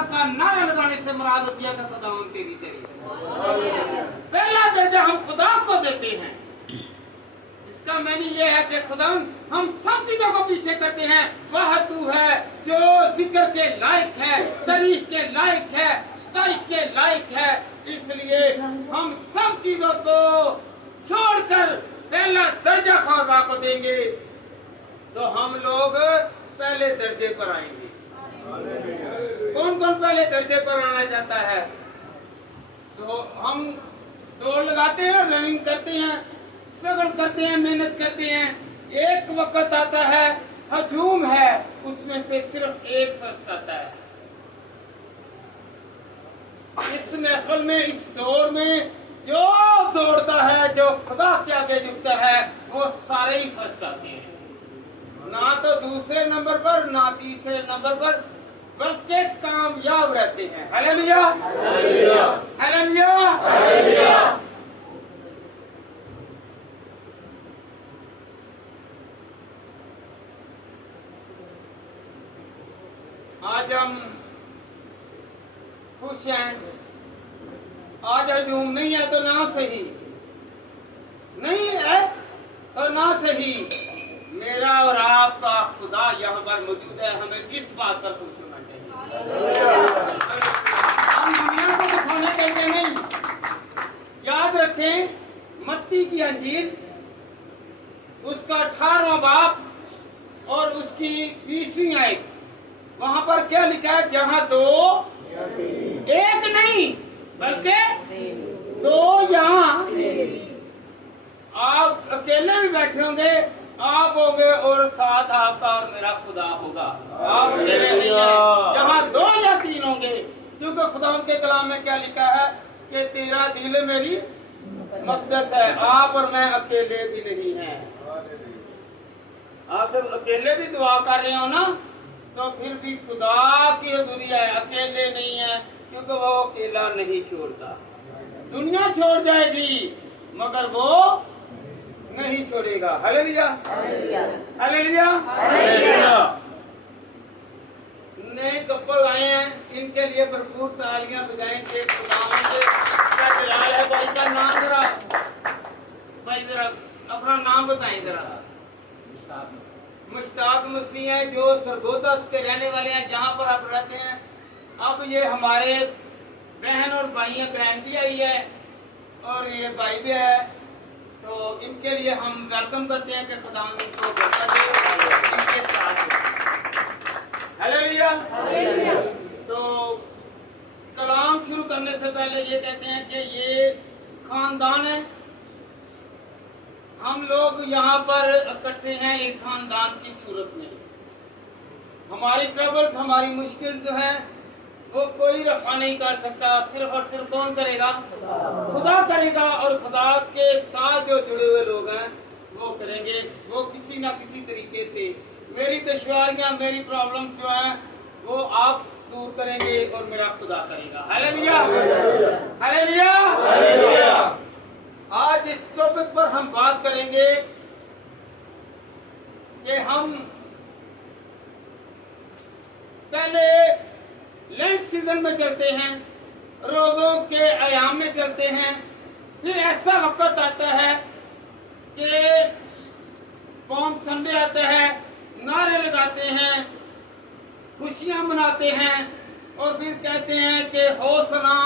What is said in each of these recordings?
खुदा का नारा लगाने से मुराद होती है कि खुदावन तेरी तेरी। पहला दर्जा हम खुदा को देते हैं। इसका मैंने ये है कि खुदावन हम सब चीजों को पीछे करते हैं। वह तू है जो जिक्र के लायक है, तारीफ के लायक है, सताइश के लायक है। इसलिए हम सब चीजों को छोड़कर पहला दर्जा खुदा को देंगे तो हम लोग पहले दर्जे पर आएंगे। कौन कौन पहले दर्जे पर आना चाहता है? तो हम दौड़ लगाते हैं, रनिंग करते हैं, स्ट्रगल करते हैं, मेहनत करते हैं। एक वक्त आता है, हजूम है, उसमें से सिर्फ एक फर्स्ट आता है। इस महफिल में, इस दौर में जो दौड़ता है, जो खुदा के आगे झुकता है, वो सारे ही फर्स्ट आते हैं। ना तो दूसरे नंबर पर, ना तीसरे नंबर पर, बल्कि कामयाब रहते हैं। Hallelujah, hallelujah, hallelujah, hallelujah. आज हम खुश हैं। आज हजूम नहीं है तो ना सही, नहीं है तो ना सही। मेरा और आपका खुदा यहाँ पर मौजूद है। हमें इस बात पर खुश होना चाहिए। हम दुनिया को दिखाने के लिए नहीं। याद रखें, मत्ती की अंजील उसका 18वां बाब और उसकी 20वीं आयत, वहां पर क्या लिखा है? जहां दो, एक नहीं बल्कि दो, यहाँ आप अकेले भी बैठे होंगे, आप होंगे और साथ आपका और मेरा खुदा होगा। आप अकेले नहीं हैं। जहाँ दो या तीन होंगे, क्योंकि खुदा उनके कलाम में क्या लिखा है कि तेरा दिल मेरी मक़दस है। आप और मैं अकेले भी नहीं हैं। आप जब अकेले भी दुआ कर रहे हो ना, तो फिर भी खुदा की हज़ूरी है, अकेले नहीं है, क्योंकि वो अकेला नहीं छोड़ता। दुनिया छोड़ जाएगी मगर वो नहीं छोड़ेगा। Hallelujah, hallelujah, hallelujah, hallelujah. नए कपल आए हैं, इनके लिए भरपूर तालियां बजाएंगे। खुदावंद का जलाल है। भाई का नाम जरा, भाई जरा अपना नाम बताएं जरा। मुश्ताक मसीह है, जो सरगोदा के रहने वाले हैं, जहाँ पर आप रहते हैं। अब ये हमारे बहन और भाई हैं, बहन भी आई है और ये भाई भी है, तो इनके लिए हम वेलकम करते हैं कि खुदा इनको बरकत दे इनके साथ। Hallelujah, hallelujah. तो कलाम शुरू करने से पहले ये कहते हैं कि ये खानदान है। हम लोग यहाँ पर इकट्ठे हैं एक खानदान की सूरत में। हमारी ट्रबल्स, हमारी मुश्किल जो है वो कोई रफा नहीं कर सकता। सिर्फ और सिर्फ कौन करेगा? खुदा करेगा। और खुदा के साथ जो जुड़े हुए लोग हैं वो करेंगे। वो किसी ना किसी तरीके से मेरी दुश्वारियां, मेरी प्रॉब्लम जो हैं वो आप दूर करेंगे और मेरा खुदा करेगा। Hallelujah, hallelujah, hallelujah. आज इस टॉपिक पर हम बात करेंगे कि हम पहले लेंट सीजन में चलते हैं, रोजों के आयाम में चलते हैं। फिर ऐसा वक्त आता है कि पॉम संडे आता है, नारे लगाते हैं, खुशियां मनाते हैं और फिर कहते हैं कि हौसला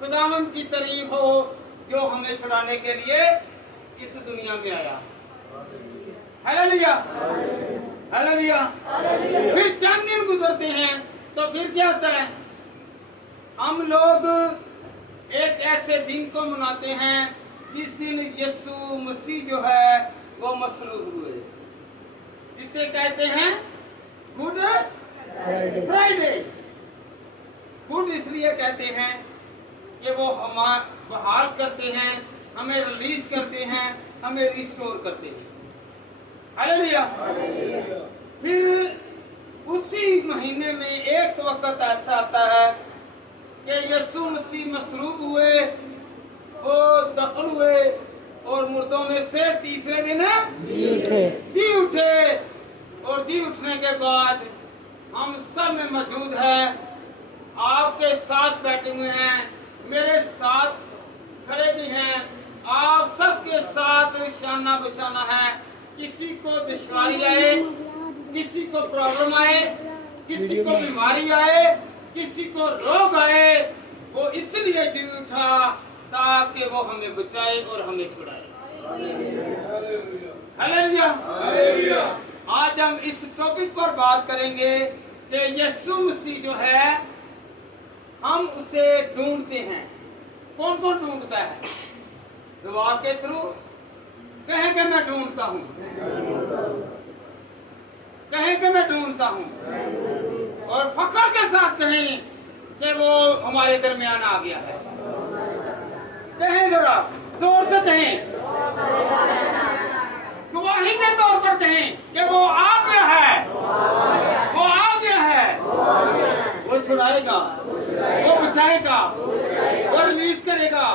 खुदावंद की तारीफ हो जो हमें छुड़ाने के लिए इस दुनिया में आया। Hallelujah, hallelujah. फिर चंद दिन गुजरते हैं तो फिर क्या होता है? हम लोग एक ऐसे दिन को मनाते हैं जिस दिन यीशु मसीह जो है वो मसलूब हुए, जिसे कहते हैं गुड फ्राइडे। गुड इसलिए कहते हैं कि वो हमारा बहाल करते हैं, हमें रिलीज करते हैं, हमें रिस्टोर करते हैं। हालेलुया। फिर उसी महीने में एक वक्त ऐसा आता है कि यीशु मसीह मसलूब हुए, वो दफन हुए और मुर्दों में से तीसरे दिन जी उठे और जी उठने के बाद हम सब में मौजूद है आपके साथ बैठे हुए हैं, मेरे साथ खड़े भी हैं, आप सबके साथ शाना बशाना है। किसी को दुश्वारी आए, किसी को प्रॉब्लम आए, किसी को बीमारी आए, किसी को रोग आए, वो इसलिए जी उठा ताकि वो हमें बचाए और हमें छुड़ाए। हालेलुया। आज हम इस टॉपिक पर बात करेंगे कि यीशु मसीह जो है हम उसे ढूंढते हैं। कौन कौन ढूंढता है? दुआ के थ्रू कहें कि मैं ढूंढता हूँ, कहें कि मैं ढूंढता हूँ, और फख्र के साथ कहें कि वो हमारे दरमियान आ गया है। कहें जरा जोर से कहें, गवाही के तौर पर कहें कि वो आ गया है, वो आ गया है, वो छुड़ाएगा, वो बचाएगा, वो रिलीज करेगा,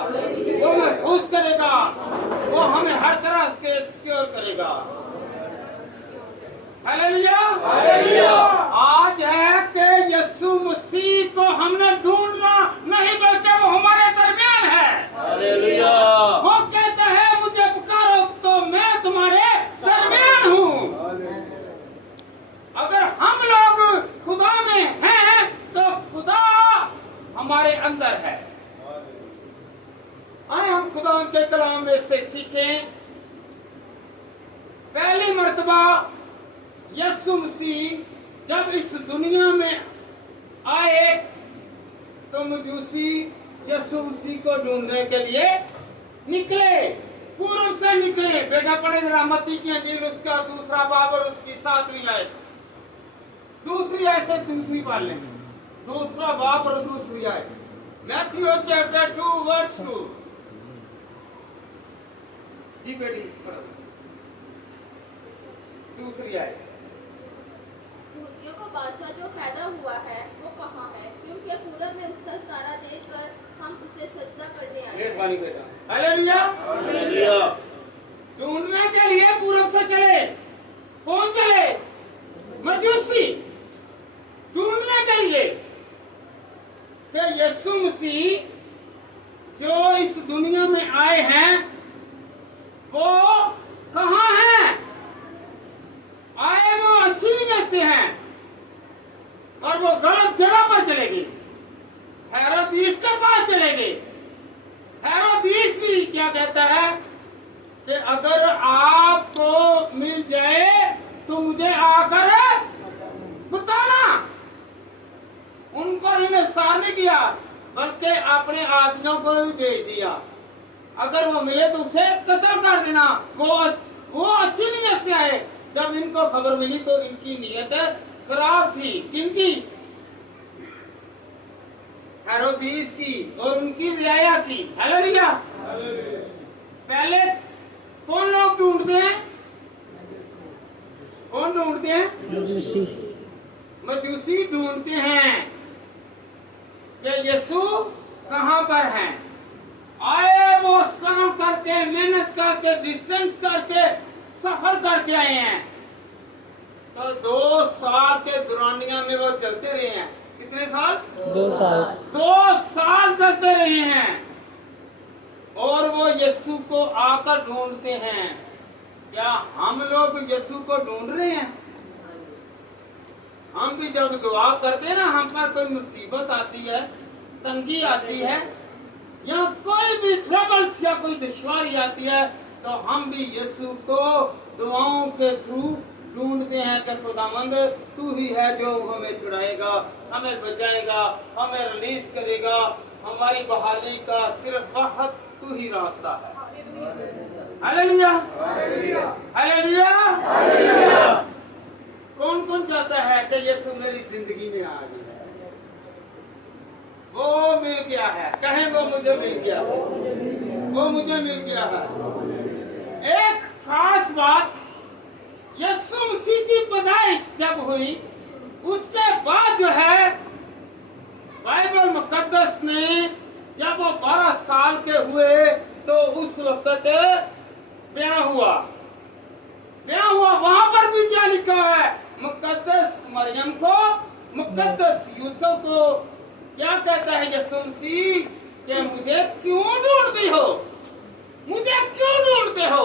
वो महफूज करेगा, वो हमें हर तरह से सिक्योर करेगा। हालेलुया। आज है कि यीशु मसीह को हमने ढूंढना नहीं, बल्कि वो हमारे दरमियान है। हालेलुया। वो कहता है मुझे पुकारो तो मैं तुम्हारे दरमियान हूँ। अगर हम लोग खुदा में हैं तो खुदा हमारे अंदर है। आए हम खुदा के कलाम में से सीखें। पहली मर्तबा यीशु मसीह जब इस दुनिया में आए तो मजूसी यीशु मसीह को ढूंढने के लिए निकले, पूर्व से निकले। बेटा पढ़े जरा मत्ती की इंजील उसका 2 बाब और उसकी 7वीं आयत। दूसरी आयत से दूसरी बार लेंगे, 2 बाब और दूसरी आयत। Matthew chapter 2 verse 2। जी बेटी पढ़ो दूसरी आयत। यहूदियों का बादशाह जो पैदा हुआ है वो कहाँ है? क्योंकि पूरब में उसका तारा देखकर हम उसे सजदा करने आए। मेहरबानी बेटा। हालेलुया। ढूंढने के लिए पूरब से चले। कौन चले? मजूसी। ढूंढने के लिए कि यीशु मसीह जो इस दुनिया में आए हैं वो कहाँ हैं? आए वो अच्छी नीयत से हैं और वो गलत जगह पर चले गए। हेरोदीस के पास चले गए। हेरोदीस भी क्या कहता है कि अगर आपको मिल जाए तो मुझे आकर बताना। उन पर इन्हें नहीं किया, बल्कि अपने आदमियों को भी भेज दिया। अगर वो मिले तो उसे कत्ल कर देना। वो अच्छी नीयत से आए। जब इनको खबर मिली तो इनकी नीयत खराब थी। किनकी? हेरोदीस की और उनकी रियाया की। हालेलुया। पहले कौन लोग ढूंढते हैं? कौन ढूंढते हैं? मजूसी ढूंढते हैं कि यीशु कहाँ पर हैं। आए वो श्रम करके, मेहनत करके, डिस्टेंस करके, सफर करके आए हैं। तो 2 साल के दौरानिया में वो चलते रहे हैं। कितने साल? 2 साल। 2 साल चलते रहे हैं और वो यीशु को आकर ढूंढते हैं। क्या हम लोग यीशु को ढूंढ रहे हैं? हम भी जब दुआ करते हैं ना, हम पर कोई मुसीबत आती है, तंगी आती है, या कोई भी ट्रबल्स या कोई दुश्वारी आती है, तो हम भी यीशु को दुआओं के थ्रू ढूंढते हैं कि खुदावंद तू ही है जो हमें छुड़ाएगा, हमें बचाएगा, हमें रिलीज करेगा। हमारी बहाली का सिर्फ वक्त तू ही रास्ता है। हालेलुया। हालेलुया। कौन कौन चाहता है कि यीशु मेरी जिंदगी में आ गया? वो मिल गया है। कहें वो मुझे मिल गया है, वो मुझे मिल गया है। एक खास बात, यीशु मसीह की पैदाइश जब हुई उसके बाद जो है बाइबल मुकद्दस में जब वो 12 साल के हुए तो उस वक्त ब्याह हुआ। वहां पर भी क्या लिखा है? मुकद्दस मरियम को, मुकद्दस यूसुफ को क्या कहता है यीशु मसीह कि मुझे क्यों ढूंढती हो, मुझे क्यों ढूंढते हो,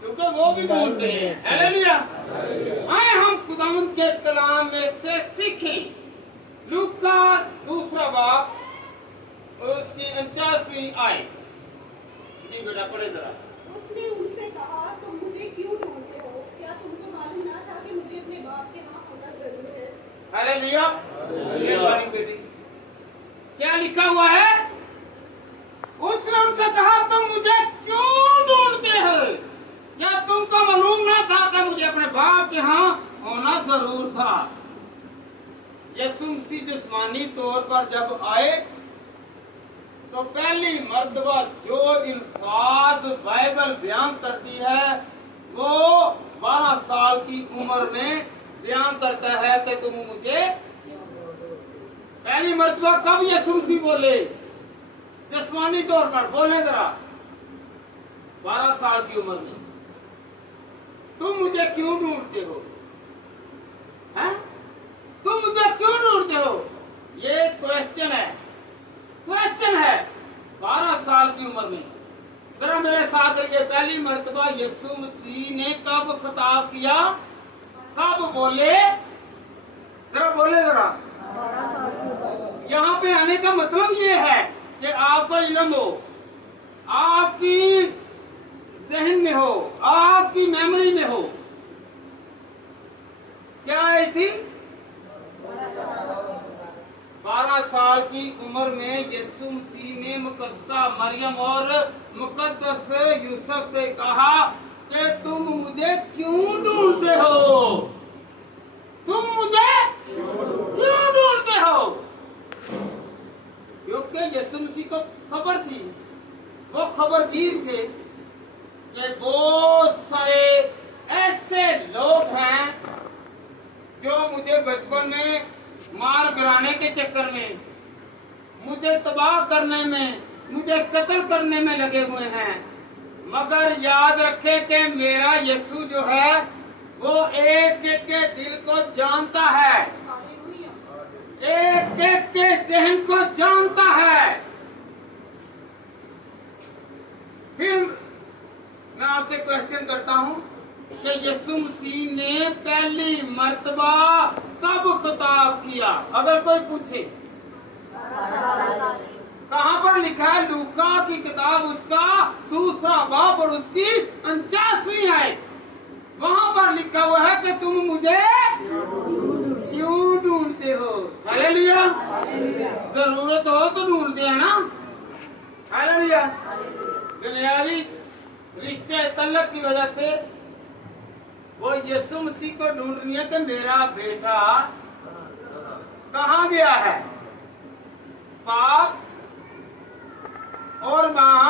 क्योंकि वो भी ढूंढते हैं। हालेलुया। आए हम खुदावंद के कलाम में से सीखें। लूका 2 बाब और उसकी 49वीं आयत। जी बेटा पढ़े जरा। उसने उनसे कहा, तुम मुझे क्यों ढूंढते हो? क्या तुमको मालूम ना था कि मुझे अपने बाप के यहाँ होना जरूर है? हालेलुया। हालेलुया बेटी, क्या लिखा हुआ है? उसने उनसे कहा, तुम मुझे क्यों ढूंढते हो? क्या तुमको मालूम ना था कि मुझे अपने बाप के यहाँ होना जरूर था? यीशु मसीह जिस्मानी तौर पर जब आए तो पहली मर्तबा जो अल्फाज बाइबल बयान करती है वो 12 साल की उम्र में बयान करता है कि तुम मुझे, पहली मर्तबा कब यीशु मसीह बोले? जिस्मानी तौर पर बोलने जरा। 12 साल की उम्र में। तुम मुझे क्यों ढूंढते हो? हैं? तुम मुझे क्यों ढूंढते हो? ये क्वेश्चन है, क्वेश्चन है। 12 साल की उम्र में जरा मेरे साथ रहिए। पहली मर्तबा यीशु मसीह ने कब खिताब किया, कब बोले? जरा बोले जरा। यहाँ पे आने का मतलब ये है कि आपको इल्म हो, आपकी जहन में हो, आपकी मेमोरी में हो। क्या आई थी? 12 साल की उम्र में यीशु मसीह ने मुकद्दसा मरियम और मुकद्दस यूसुफ से कहा कि तुम मुझे क्यों ढूंढते हो? तुम मुझे क्यों ढूंढते हो? क्योंकि यीशु मसीह को खबर थी, वो खबरगीर थे कि बहुत सारे ऐसे लोग हैं जो मुझे बचपन में मार गिराने के चक्कर में, मुझे तबाह करने में, मुझे कत्ल करने में लगे हुए हैं। मगर याद रखे कि मेरा यीशु जो है वो एक एक के दिल को जानता है, एक एक के जहन को जानता है। फिर मैं आपसे क्वेश्चन करता हूँ कि यीशु मसीह ने पहली मर्तबा कब खिताब किया? अगर कोई पूछे कहाँ पर लिखा है? लूका की किताब उसका 2 बाब और उसकी 49वीं आयत, वहाँ पर लिखा हुआ है कि तुम मुझे क्यों ढूंढते हो? हालेलुया। जरूरत हो तो ढूंढते हैं ना। हालेलुया। दुनियावी रिश्ते तल्लक की वजह से वो यीशु मसीह को ढूंढ रही है कि मेरा बेटा कहाँ गया है। बाप और माँ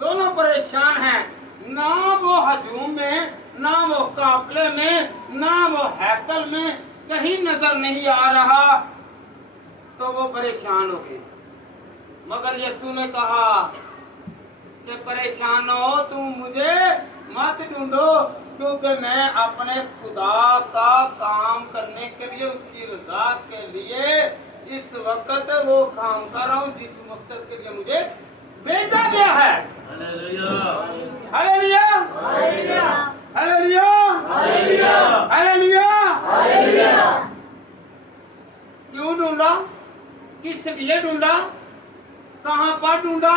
दोनों परेशान हैं, ना वो हजूम में, ना वो काफले में, ना वो हैकल में कहीं नजर नहीं आ रहा, तो वो परेशान हो गए। मगर यीशु ने कहा कि परेशान हो तुम, मुझे मत ढूंढो, क्योंकि मैं अपने खुदा का काम करने के लिए, उसकी रजा के लिए इस वक्त वो काम कर रहा हूँ जिस मकसद के लिए मुझे भेजा गया है। Hallelujah, hallelujah, hallelujah, hallelujah, hallelujah. क्यों ढूंढा? किस लिए ढूंढा? कहाँ पर ढूंढा?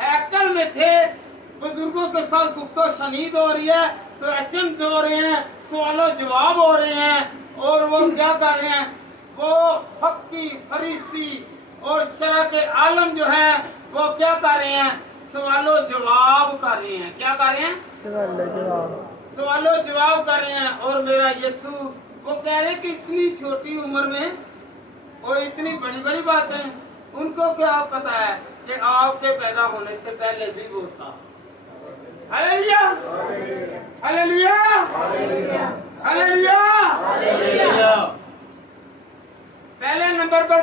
हैकल में थे, बुजुर्गों के साथ गुफ्तो शनीद हो रही है, क्वेश्चन हो रहे हैं, सवालों जवाब हो रहे हैं, और वो क्या कर रहे हैं? वो फक्की फरीसी और शरह के आलम जो हैं वो क्या कर रहे हैं? सवालों जवाब कर रहे हैं। क्या कर रहे हैं? सवालों जवाब कर रहे हैं। और मेरा यीशु वो कह रहे कि इतनी छोटी उम्र में और इतनी बड़ी बड़ी बातें, उनको क्या पता है कि आपके पैदा होने से पहले भी वो था। Hallelujah, hallelujah, hallelujah. पहले नंबर पर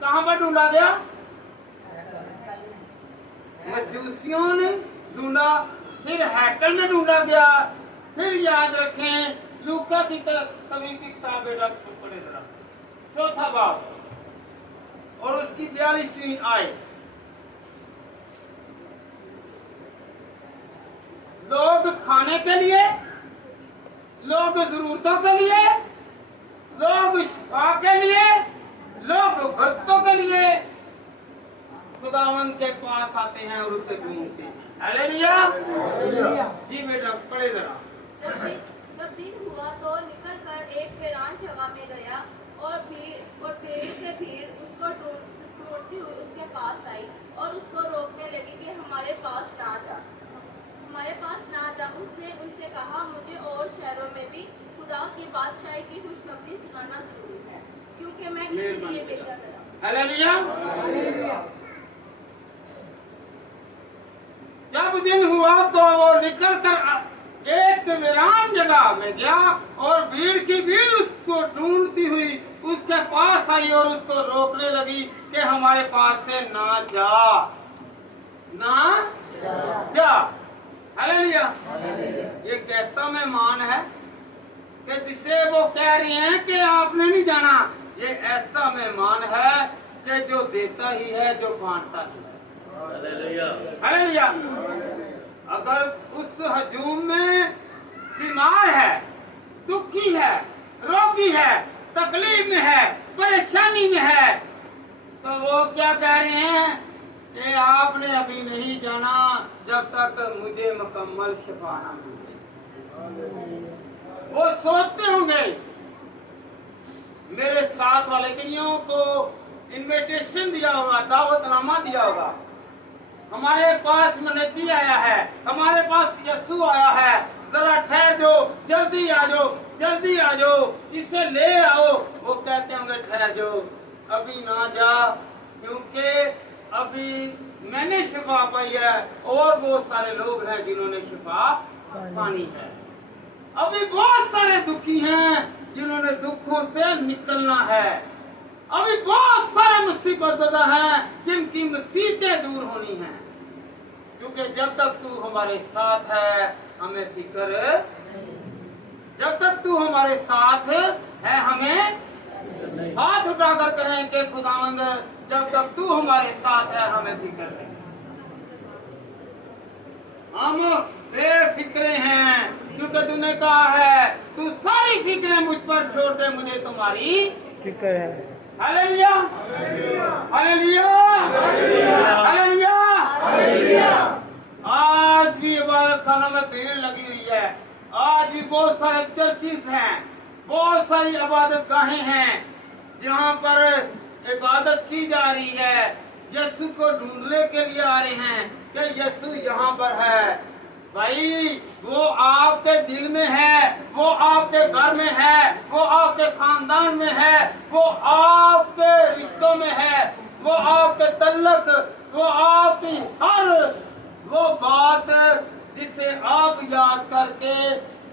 कहां पर ढूंढा गया? मजूसियों ने ढूंढा, फिर हैकल में ढूंढा गया, फिर याद रखें लूका की कवि की किताब बेटा पढ़े जरा, 4 बाब, और उसकी 42वीं आयत। लोग खाने के लिए, लोग जरूरतों के लिए, लोग शिफा के लिए, लोग भक्तों के लिए खुदावंद के पास आते हैं और उसे ढूंढते हैं। हालेलुया। जी बेटा पढ़े जरा। जब दिन हुआ तो निकलकर एक वीरान जगह में गया और भीड़ से भीड़ उसको ढूंढती हुई उसके पास आई और उसको रोकने लगी कि हमारे पास ना जा। उसने उनसे कहा, मुझे और शहरों में भी खुदा की बादशाही की खुशखबरी सुनाना जरूरी है, क्योंकि मैं इसीलिए भेजा गया। हालेलुया। जब दिन हुआ तो वो निकलकर एक वीरान जगह में गया और भीड़ की भीड़ उसको ढूंढती हुई उसके पास आई और उसको रोकने लगी कि हमारे पास से ना जा। हालेलुया। ये कैसा मेहमान है कि जिसे वो कह रही हैं कि आपने नहीं जाना। ये ऐसा मेहमान है कि जो देता ही है, जो बांटता ही है। हालेलुया। अगर उस हजूम में बीमार है, दुखी है, रोगी है, तकलीफ में है, परेशानी में है, तो वो क्या कह रहे हैं कि आपने अभी नहीं जाना जब तक मुझे मुकम्मल शिफा ना मिले। वो सोचते होंगे मेरे साथ वाले कईयों को इनविटेशन दिया होगा, दावतनामा दिया होगा, हमारे पास मनजी आया है, हमारे पास यस्सु आया है, जरा ठहर जाओ, जल्दी आ जाओ, जल्दी आ जाओ, इसे ले आओ। वो कहते होंगे ठहर जाओ, अभी ना जा, क्योंकि अभी मैंने शिफा पाई है और बहुत सारे लोग हैं जिन्होंने शिफा पानी है। अभी बहुत सारे दुखी हैं जिन्होंने दुखों से निकलना है। अभी बहुत सारे मुसीबतज़दा हैं जिनकी मुसीबतें दूर होनी हैं, क्योंकि जब तक तू हमारे साथ है हमें फिक्र, जब तक तू हमारे साथ है हमें, हाथ उठाकर कहें कि खुदावंद जब तक तू हमारे साथ है हमें फिक्र नहीं। हम बेफिक्रे हैं क्योंकि तूने कहा है तू सारी फिक्रें मुझ पर छोड़ दे, मुझे तुम्हारी फिक्र है। Hallelujah, hallelujah, hallelujah. आज भी इबादत खानों में भीड़ लगी हुई है। आज भी बहुत सारे चर्चिस हैं, बहुत सारी इबादत गाहें हैं जहाँ पर इबादत की जा रही है। यीशु को ढूंढने के लिए आ रहे हैं कि यीशु यहाँ पर है। भाई वो आपके दिल में है, वो आपके घर में है, वो आपके खानदान में है, वो आपके रिश्तों में है, वो आपके तल्लक, वो आपकी हर वो बात जिसे आप याद करके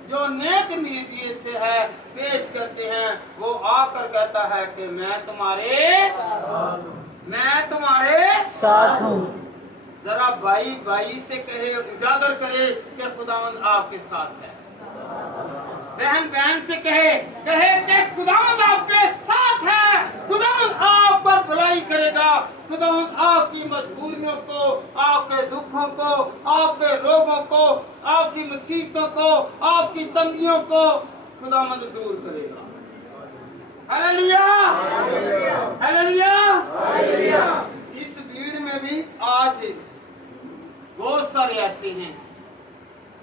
जो नेक नीयत से है पेश करते हैं, वो आकर कहता है कि मैं तुम्हारे साथ हूँ। जरा भाई से कहे, उजागर करे कि खुदावंद आपके साथ है। बहन से कहे कि खुदावंद आपके साथ है, खुदावंद आप पर भलाई करेगा, खुदावंद आपकी मजबूरियों को, आपके दुखों को, आपके रोगों को, आपकी मुसीबतों को, आपकी तंगियों को खुदावंद दूर करेगा। Hallelujah, hallelujah. इस भीड़ में भी आज बहुत सारे ऐसे हैं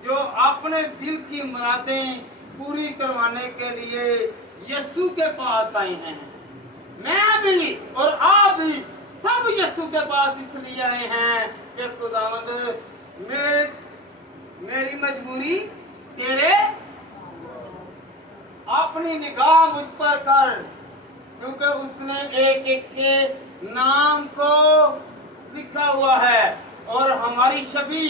जो अपने दिल की मुरादें पूरी करवाने के लिए यीशु के पास आए हैं। मैं भी और आप भी सब यीशु के पास इसलिए आए हैं कि खुदावंद मेरी मजबूरी तेरे, अपनी निगाह मुझ पर कर, क्योंकि उसने एक एक के नाम को लिखा हुआ है और हमारी छवि,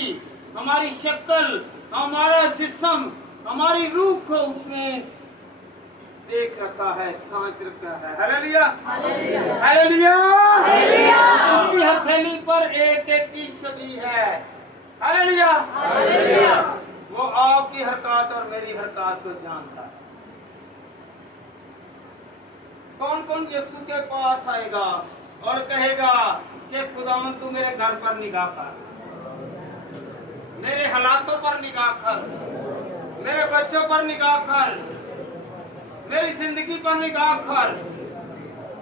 हमारी शक्ल, हमारा जिस्म, हमारी रूह को उसने देख रखा है, सांच रखा है। Hallelujah, hallelujah. उसकी हथेली पर एक एक की छवि है। हालेलुया, वो आपकी हरकत और मेरी हरकत को जानता है। कौन कौन यीशु के पास आएगा और कहेगा कि खुदावंद तू मेरे घर पर निगाह कर, मेरे हालातों पर निगाह कर, मेरे बच्चों पर निगाह कर, मेरी जिंदगी पर निगाह कर।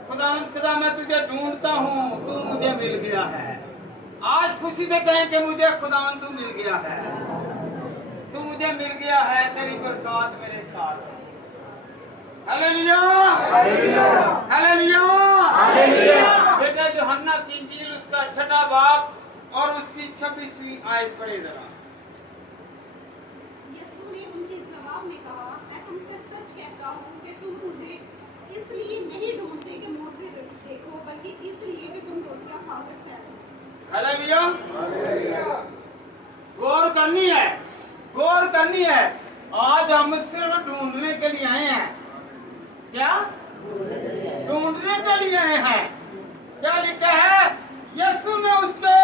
खुदावंद खुदा मैं तुझे ढूंढता हूँ, तू मुझे मिल गया है। आज खुशी से कहें कि मुझे खुदावंद तू मिल गया है, तू मुझे मिल गया है, तेरी बरकत मेरे साथ है। Hallelujah, hallelujah, hallelujah. बेटा यूहन्ना की इंजील उसका 6वां बाब और उसकी 26वीं आयत पढ़े जरा। यीशु ने उनके जवाब में कहा, मैं तुमसे सच कहता हूँ कि तुम मुझे इसलिए नहीं ढूंढते कि मुझे देखो, बल्कि इसलिए कि तुम रोटियां खाकर सैर हो। हालेलुया। गौर करनी है, गौर करनी है। आज हम सिर्फ ढूंढने के लिए आए हैं। क्या ढूंढने के लिए आए हैं? क्या लिखा है? यीशु ने उसके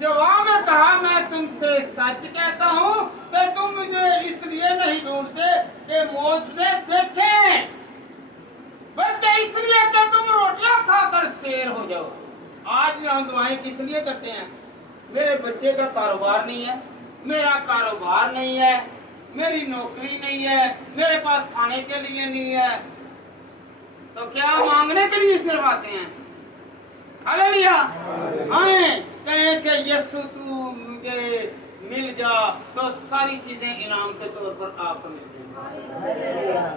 जवाब में कहा, मैं तुमसे सच कहता हूँ कि तुम मुझे इसलिए नहीं ढूंढते कि मुझसे देखें, बल्कि इसलिए कि तुम रोटियां खाकर शेर हो जाओ। आज भी हम दुआएं किस लिए करते हैं? मेरे बच्चे का कारोबार नहीं है, मेरा कारोबार नहीं है, मेरी नौकरी नहीं है, मेरे पास खाने के लिए नहीं है, तो क्या मांगने के लिए सिर्फ आते हैं? हालेलुया। आए कहें कि यीशु तू मुझे मिल जा, तो सारी चीजें इनाम के तौर पर आपको मिल जाएंगी।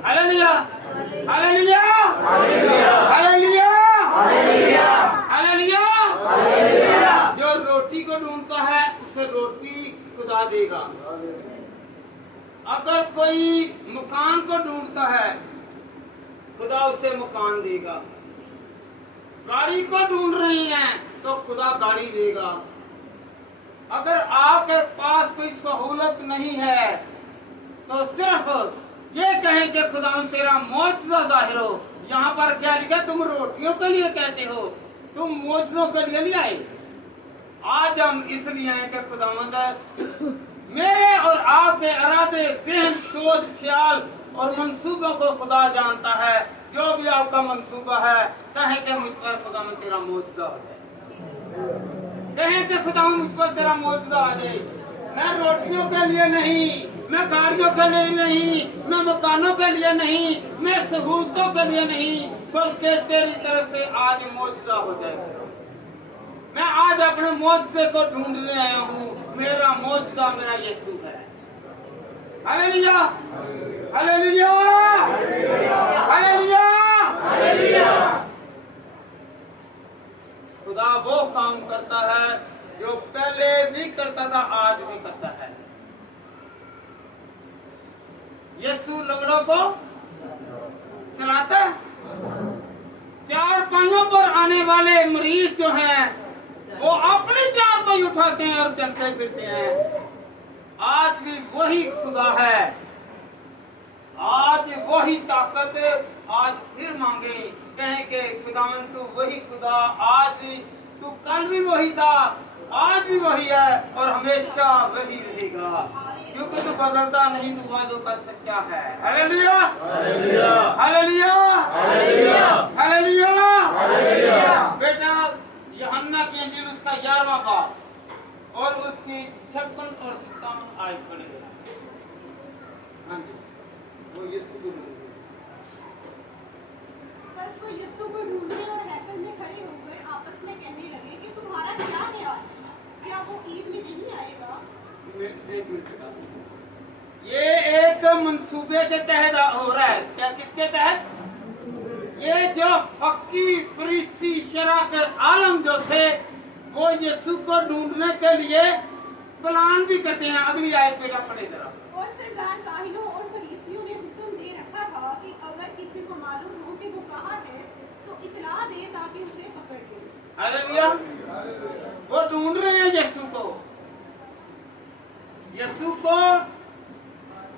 Hallelujah, hallelujah, hallelujah, hallelujah, hallelujah. जो रोटी को ढूंढता है उसे रोटी खुदा देगा। अगर कोई मकान को ढूंढता है खुदा उसे मकान देगा। गाड़ी को ढूंढ रही हैं तो खुदा गाड़ी देगा। अगर आपके पास कोई सहूलत नहीं है तो सिर्फ ये कहें कि खुदा तेरा मौजज़ा जाहिर हो। यहाँ पर क्या लिखा? तुम रोटियों के लिए कहते हो, तुम मौजज़ों के लिए नहीं आए। आज हम इसलिए आए कि खुदावंद मेरे और आपके इरादे, ज़हन, सोच, ख्याल और मंसूबों को खुदा जानता है। जो भी आपका मंसूबा है कहें कि मुझ पर खुदा में तेरा मौजज़ा हो जाए, कहें कि खुदा मुझ पर तेरा मौजज़ा आ जाए। मैं रोटियों के लिए नहीं, मैं गाड़ियों के लिए नहीं, मैं मकानों के लिए नहीं, मैं सहूलतों के लिए नहीं, बल्कि तेरी तरफ से आज मौजज़ा हो जाए। मैं आज अपने मौजज़े को ढूंढने आया हूँ। मेरा मौजज़ा मेरा यीशु है। Hallelujah, hallelujah, hallelujah, hallelujah. खुदा वो काम करता है जो पहले भी करता था, आज भी करता है। यीशु लंगड़ों को चलाता है। 4 पांयों पर आने वाले मरीज जो हैं वो अपनी जान को ही उठाते हैं और चलते फिरते हैं। आज भी वही खुदा है, आज वही ताकत, आज फिर मांगे कहें कि खुदावन तू वही खुदा, आज भी तू कल भी वही था, आज भी वही है और हमेशा वही रहेगा, क्योंकि तू बदलता नहीं, तू वादों का सच्चा है। Hallelujah, hallelujah, hallelujah, hallelujah, hallelujah, hallelujah. बेटा यूहन्ना की इंजील उसका 11वां बाब और उसकी 56 और 57 आयत पढ़ेगा। हाँ जी, वो यीशु को ढूंढे। बस वो यीशु को ढूंढने और हैकल में खड़े होकर आपस में कहने लगे कि तुम्हारा क्या ख्याल, क्या वो ईद में नहीं आएगा? एक मिनट का। ये एक मंसूबे के तहत हो रहा है। क्या किसके तहत? ये जो फक्की फरीसी शरा के आलम जो थे वो यीशु को ढूंढने के लिए प्लान भी करते हैं। अगली आयत बेटा पढ़े जरा। और सरदार काहिनों और फरीसियों ने हुक्म दे रखा था कि अगर किसी को मालूम हो कि वो कहाँ है तो इतला दे ताकि उसे पकड़ ले। हालेलुया। वो ढूंढ रहे हैं यीशु को। यीशु को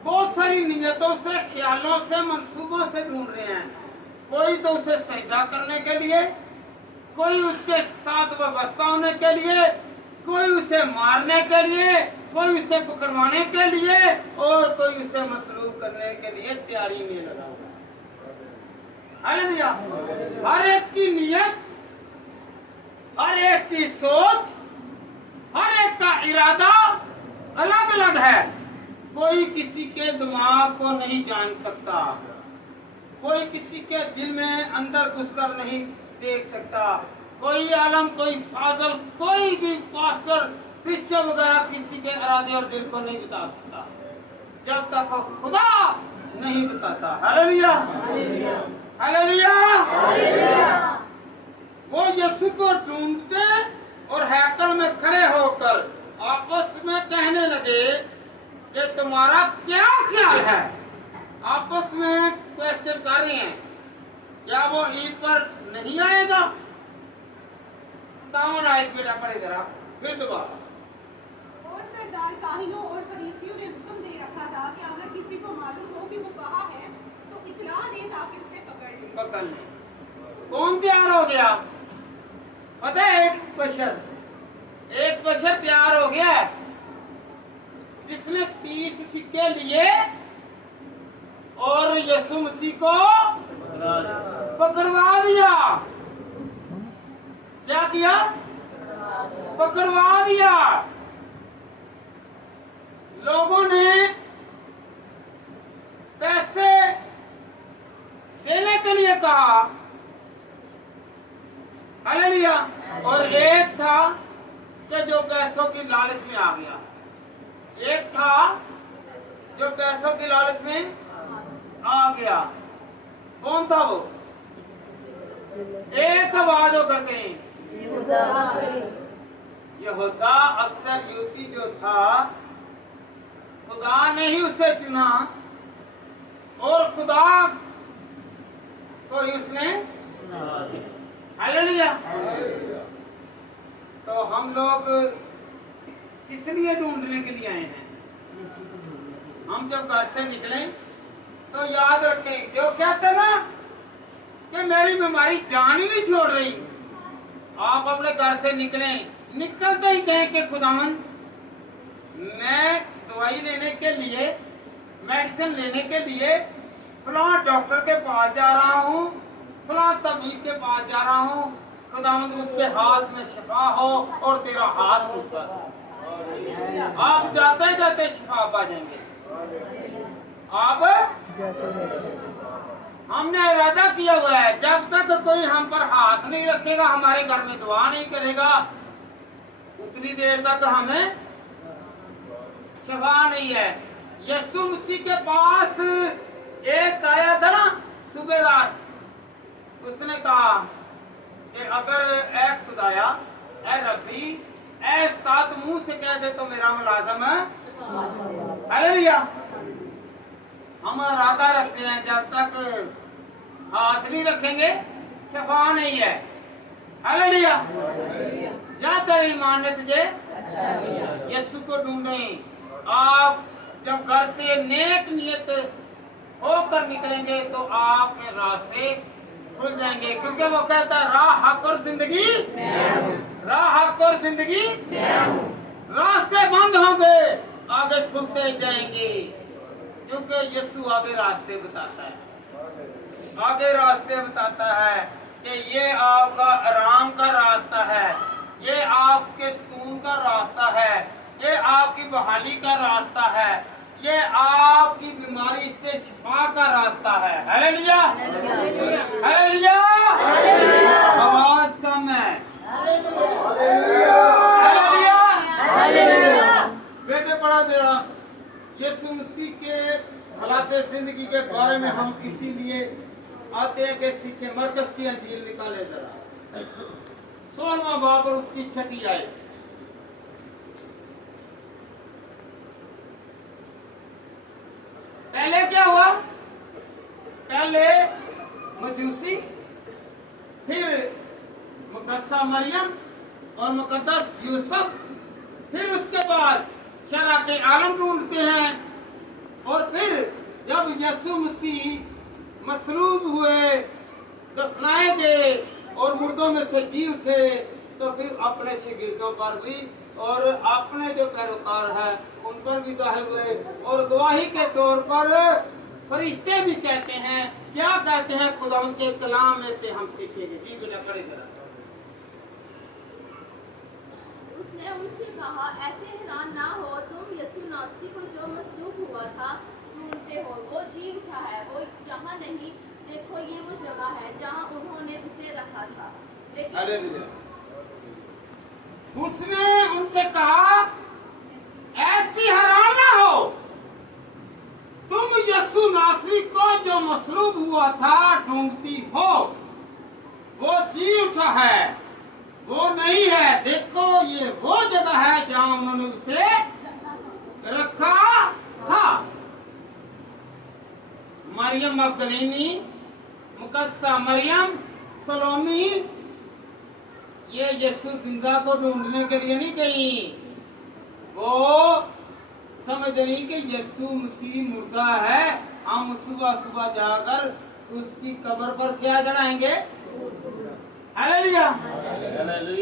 बहुत सारी नियतों से, ख्यालों से, मंसूबों से ढूंढ रहे हैं। कोई तो उसे सजदा करने के लिए, कोई उसके साथ व्यवस्था होने के लिए, कोई उसे मारने के लिए, कोई उसे पकड़वाने के लिए और कोई उसे मसलूब करने के लिए तैयारी में लगा हुआ है। हालेलुया। हर एक की नियत की सोच, हर एक का इरादा अलग अलग है। कोई किसी के दिमाग को नहीं जान सकता, कोई किसी के दिल में अंदर घुसकर नहीं देख सकता। कोई आलम, कोई फाजल, कोई भी पास्टर, पिक्चर वगैरह किसी के इरादे और दिल को नहीं बता सकता जब तक वो खुदा नहीं बताता। Hallelujah, hallelujah. वो यीशु को ढूंढते और हैकल में खड़े होकर आपस में कहने लगे कि तुम्हारा क्या ख्याल है। आपस में क्वेश्चन कर रहे हैं, क्या वो ईद पर नहीं आएगा? 57 आयत बेटा पढ़े जरा फिर दोबारा। और सरदार काहिनों और फरीसियों ने हुक्म दे रखा था कि अगर किसी को मालूम हो कि वो कहाँ है तो इतला दे ताकि उसे पकड़ ले। पकड़ ले। कौन तैयार हो गया? पता है, एक बशर तैयार हो गया है जिसने 30 सिक्के लिए और यीशु मसीह को पकड़वा दिया। क्या किया? पकड़वा दिया। लोगों ने पैसे देने के लिए कहा, हालेलुया। और एक था कि जो पैसों की लालच में आ गया, एक था जो पैसों की लालच में आ गया। कौन था वो? एक आवाज होकर कहीं यहूदा इस्करियोती जो था, खुदा ने ही उसे चुना और खुदा को ही उसने, हालेलुया। तो हम लोग किस लिए ढूंढने के लिए आए हैं? हम जब घर से निकलें तो याद रखें, जो कहते ना कि मेरी बीमारी जान ही नहीं छोड़ रही, आप अपने घर से निकलें, निकलते ही कहें कि खुदावन, मैं दवाई लेने के लिए, मेडिसिन लेने के लिए फलां डॉक्टर के पास जा रहा हूँ, फलां तबीब के पास जा रहा हूँ, खुदावन उसके हाथ में शिफा हो और तेरा हाथ ऊपर। आप जाते जाते शिफा पा जाएंगे। आप हमने इरादा किया हुआ है, जब तक कोई हम पर हाथ नहीं रखेगा, हमारे घर में दुआ नहीं करेगा, उतनी देर तक हमें शिफा नहीं है। यीशु मसीह के पास एक आया था ना सूबेदार, उसने कहा कि अगर ए खुदाया, ए रब्बी, ए उस्ताद मुंह से कह दे तो मेरा मुलाजम है। हालेलुया। हम इरादा रखते हैं, जब तक हाथ नहीं रखेंगे शिफा नहीं है। हालेलुया। जा तेरी ईमान ने तुझे यीशु को ढूंढे। आप जब घर से नेक नियत होकर निकलेंगे तो आपके रास्ते खुल जाएंगे, क्योंकि वो कहता है राह हक और जिंदगी, राह हक और जिंदगी। रास्ते बंद होंगे, आगे खुलते जाएंगे, क्योंकि यीशु आगे रास्ते बताता है, आगे रास्ते बताता है कि ये आपका आराम का रास्ता है, ये आपके सुकून का रास्ता है, ये आपकी बहाली का रास्ता है, ये आपकी बीमारी से शिफा का रास्ता है। Hallelujah, hallelujah. आवाज कम है। हालेलुया। बेटे पढ़ा दे रहा, यीशु मसीह के हालात जिंदगी के बारे में हम इसीलिए आते हैं कि सीखे। मरकज की अंजील निकाले जरा, 16वां बाब और उसकी 6ठी आयत। पहले क्या हुआ? पहले मजूसी, फिर मुकद्दसा मरियम और मुकद्दस यूसुफ, फिर उसके बाद शरा के आलम ढूंढते हैं, और फिर जब यीशु मसीह मसलूब हुए, दफनाए गए और मुर्दों में से जी उठे, तो फिर अपने शागिर्दों पर भी और अपने जो पैरोकार हैं उन पर भी जाहिर हुए, और गवाही के तौर पर फरिश्ते भी कहते हैं। क्या कहते हैं? खुदा उनके कलाम में से हम सीखेंगे। जी बेटा पढ़े जरा। कहा, ऐसे हैरान ना हो, तुम यीशु नासरी को जो मसलूब हुआ था ढूंढते हो। वो जी उठा है, वो यहाँ नहीं। देखो, ये वो जगह है जहाँ उन्होंने उसे रखा था। लेकिन हालेलुया। उसने उनसे कहा, ऐसी हैरान ना हो, तुम यीशु नासरी को जो मसलूब हुआ था ढूंढती हो। वो जी उठा है, वो नहीं है। देखो, ये वो जगह है जहाँ उन्होंने उसे रखा था। मरियम मगदलीनी, मुकद्दसा मरियम, सलोमी, ये यीशु जिंदा को ढूंढने के लिए नहीं गई। वो समझ रही कि यीशु मसीह मुर्दा है, हम सुबह सुबह जाकर उसकी कब्र पर क्या चढ़ाएंगे? हालेलुया।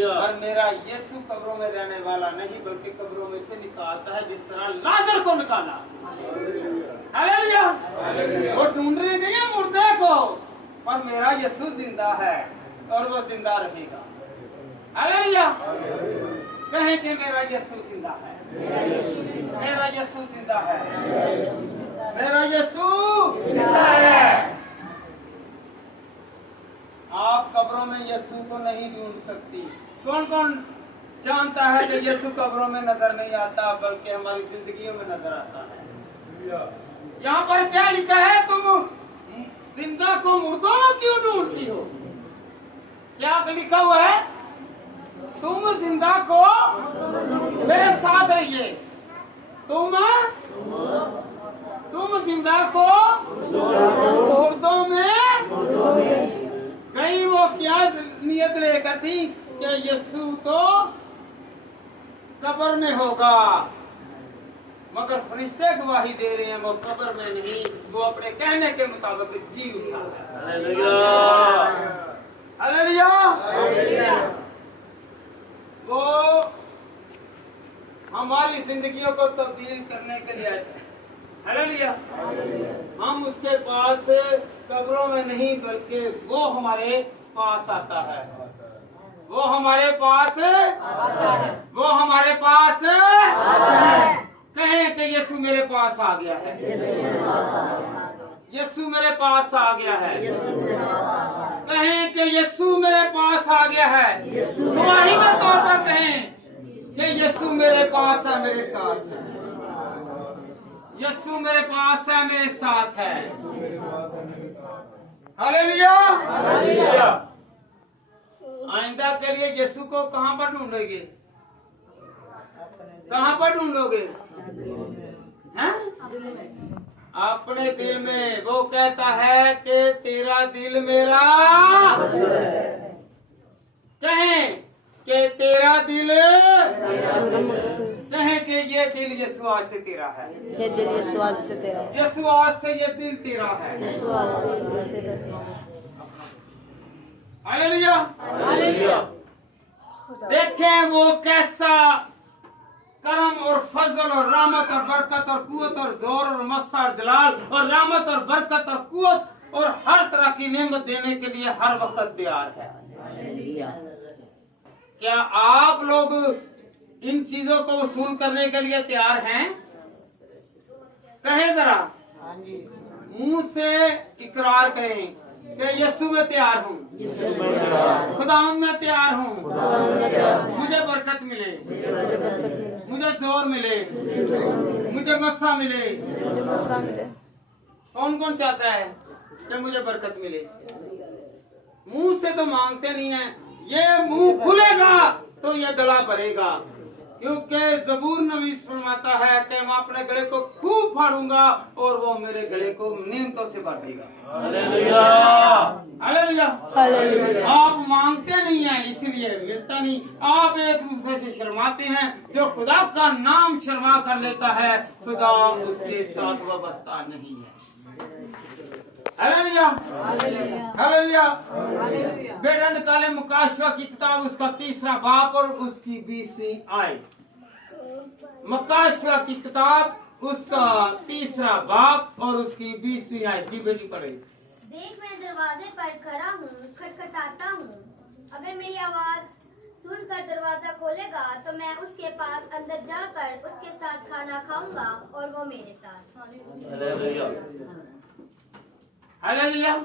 और मेरा यीशु कब्रों में रहने वाला नहीं, बल्कि कब्रों में से निकालता है, जिस तरह लाजर को निकाला। हालेलुया। वो ढूंढने गए मुर्दे को, पर मेरा यीशु जिंदा है और वो जिंदा रहेगा। हालेलुया। कहें कि मेरा यीशु जिंदा है, मेरा यीशु जिंदा है, मेरा यीशु जिंदा है। आप कब्रों में यीशु को नहीं ढूंढ सकती। कौन कौन जानता है कि यीशु कब्रों में नजर नहीं आता, बल्कि हमारी जिंदगियों में नजर आता है? यहाँ पर क्या लिखा है? तुम जिंदा को मुर्दों में क्यों ढूंढती हो? क्या लिखा हुआ है? तुम जिंदा को मेरे साथ रहिए। तुम जिंदा को मुर्दों में। कहीं वो क्या नियत लेकर थी कि यीशु तो कब्र में होगा, मगर फरिश्ते गवाही दे रहे हैं वो कब्र में नहीं, वो अपने कहने के मुताबिक जी उठा है। हालेलुया। वो हमारी जिंदगियों को तब्दील करने के लिए आए थे। हालेलुया। हम उसके पास कब्रों में नहीं, बल्कि वो हमारे पास आता है। वो हमारे पास आता है। वो हमारे पास आता है। कहें कि यीशु मेरे पास आ गया है, यीशु मेरे पास आ गया है। कहें कि यीशु मेरे पास आ गया है। गवाही के तौर पर कहें कि यीशु मेरे पास है, मेरे साथ है। यीशु मेरे पास है, मेरे साथ है। हालेलुया। आइंदा के लिए यीशु को कहाँ पर ढूंढोगे? कहाँ पर ढूंढोगे? हैं? अपने दिल में। वो कहता है कि तेरा दिल मेरा, कहें कि तेरा दिल, कहें कि ये दिल यीशु आज से तेरा है, ये दिल यीशु आज से तेरा है, यीशु आज से ये दिल तेरा है। यीशु आज से ये दिल तेरा है। हालेलुया। देखें वो कैसा करम और फजल और रहमत और बरकत और कुवत और जोर और मस्सा और जलाल और रहमत और बरकत और कुवत और हर तरह की नेमत देने के लिए हर वक्त तैयार है। क्या आप लोग इन चीजों को वसूल करने के लिए तैयार हैं? कहें जरा, मुंह से इकरार करें कि यीशु में तैयार हूँ, खुदावंद में तैयार हूँ, मुझे बरकत मिले, मुझे जोर मिले, मुझे मस्सा मिले। कौन कौन चाहता है कि मुझे बरकत मिले? मुंह से तो मांगते नहीं है। ये मुंह खुलेगा तो ये गला भरेगा, क्योंकि ज़बूर नबी फरमाता है कि मैं अपने गले को खूब फाड़ूंगा और वो मेरे गले को नेमतों से भर देगा। हालेलुया। हालेलुया। हालेलुया। आप मांगते नहीं हैं, इसलिए मिलता नहीं। आप एक दूसरे से शर्माते हैं। जो खुदा का नाम शर्मा कर लेता है, खुदा उसके साथ वाबस्ता नहीं है। हालेलुया। हालेलुया। बेटा निकाले मुकाशवा की किताब, उसका 3रा बाब और उसकी 20वीं आयत। मुकाशवा की किताब, उसका 3रा बाब और उसकी 20वीं आयत। जी बेटी पढ़े। देख, मैं दरवाजे पर खड़ा हूँ, खटखटाता हूँ। अगर मेरी आवाज सुनकर अगर दरवाजा खोलेगा तो मैं उसके पास अंदर जाकर उसके साथ खाना खाऊंगा और वो मेरे साथ। हालेलुया।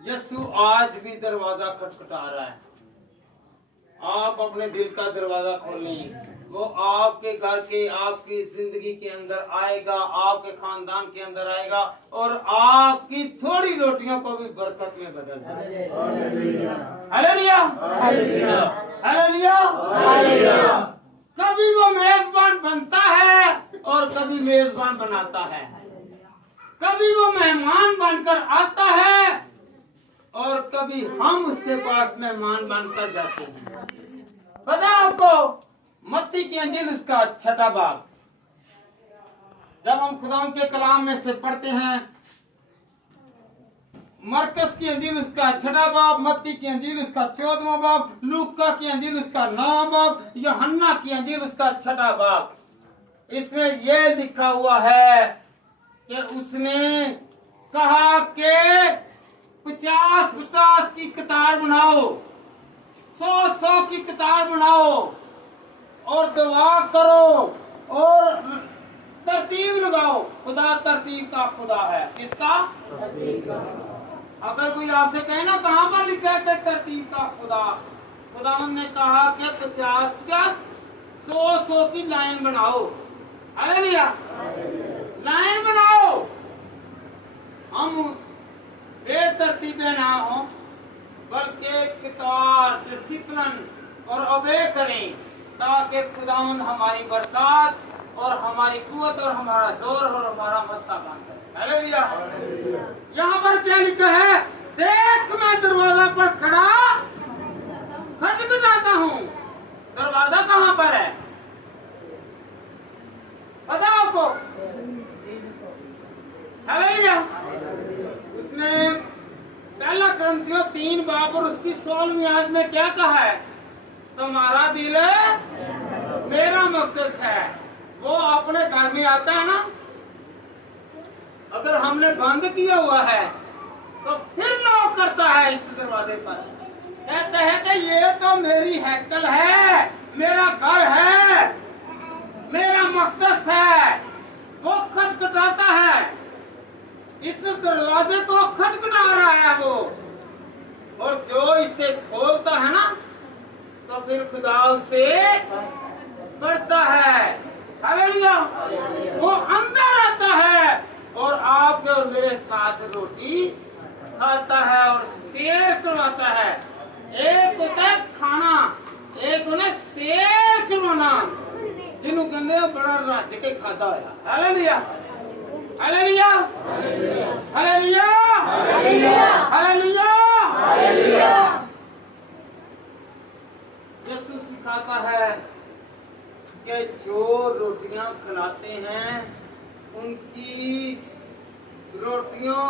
यीशु आज भी दरवाजा खटखटा रहा है। आप अपने दिल का दरवाजा खोलें, वो आपके घर के, आपकी जिंदगी के अंदर आएगा, आपके खानदान के अंदर आएगा और आपकी थोड़ी रोटियों को भी बरकत में बदल देगा। Hallelujah, hallelujah, hallelujah. कभी वो मेजबान बनता है और कभी मेजबान बनाता है। कभी वो मेहमान बनकर आता है और कभी हम उसके पास मेहमान बनकर जाते हैं। पता आपको मत्ती की अंजील उसका 6वां बाब, जब हम खुदा के कलाम में से पढ़ते हैं, मरकस की अंजील उसका 6वां बाब, मत्ती की अंजील उसका 14वां बाब, लूका की अंजील उसका 9वां बाब, यूहन्ना की अंजील उसका 6वां बाब, इसमें यह लिखा हुआ है कि उसने कहा कि 50-50 की कतार बनाओ, 100-100 की कतार बनाओ और दुआ करो और तरतीब लगाओ। खुदा तरतीब का खुदा है। किसका? अगर कोई आपसे कहे ना कहाँ पर लिखा है कि तरतीब का खुदा, खुदा ने कहा कि 50-50 100-100 की लाइन बनाओ। हालेलुया, लाइन बनाओ। हम बेतरतीबे ना हो बल्कि कतार, डिसिप्लिन और ओबे करें, ताकि खुदावंद हमारी बरकत और हमारी कुव्वत और हमारा जोर और हमारा मस्सा बन करे। हालेलुया। यहाँ पर क्या लिखा है? देख मैं दरवाजा पर खड़ा खटखटाता हूँ। दरवाजा कहाँ पर है? पता आपको? हालेलुया। उसने पहला करंथियों 3 बाब और उसकी 16वीं आयत में क्या कहा है? तुम्हारा दिल मेरा मकदस है। वो अपने घर में आता है ना, अगर हमने बंद किया हुआ है तो फिर नॉक करता है इस दरवाजे पर, कहता है कि ये तो मेरी हैकल है, मेरा घर है, मेरा मकदस है। वो खटखटाता है, इस दरवाजे को खटखटा रहा है वो, और जो इसे खोलता है ना तो फिर खुदा उसे बढ़ता है। हालेलुया। वो अंदर आता है और आपके और मेरे साथ रोटी खाता है और शेयर करवाता है। एक होता है खाना, एक उन्हें शेयर करवाना, जिन्हों कहते हैं बड़ा राज्य के खाता है। Hallelujah, hallelujah, hallelujah, hallelujah, hallelujah. यीशु सिखाता है कि जो रोटियां खिलाते हैं उनकी रोटियों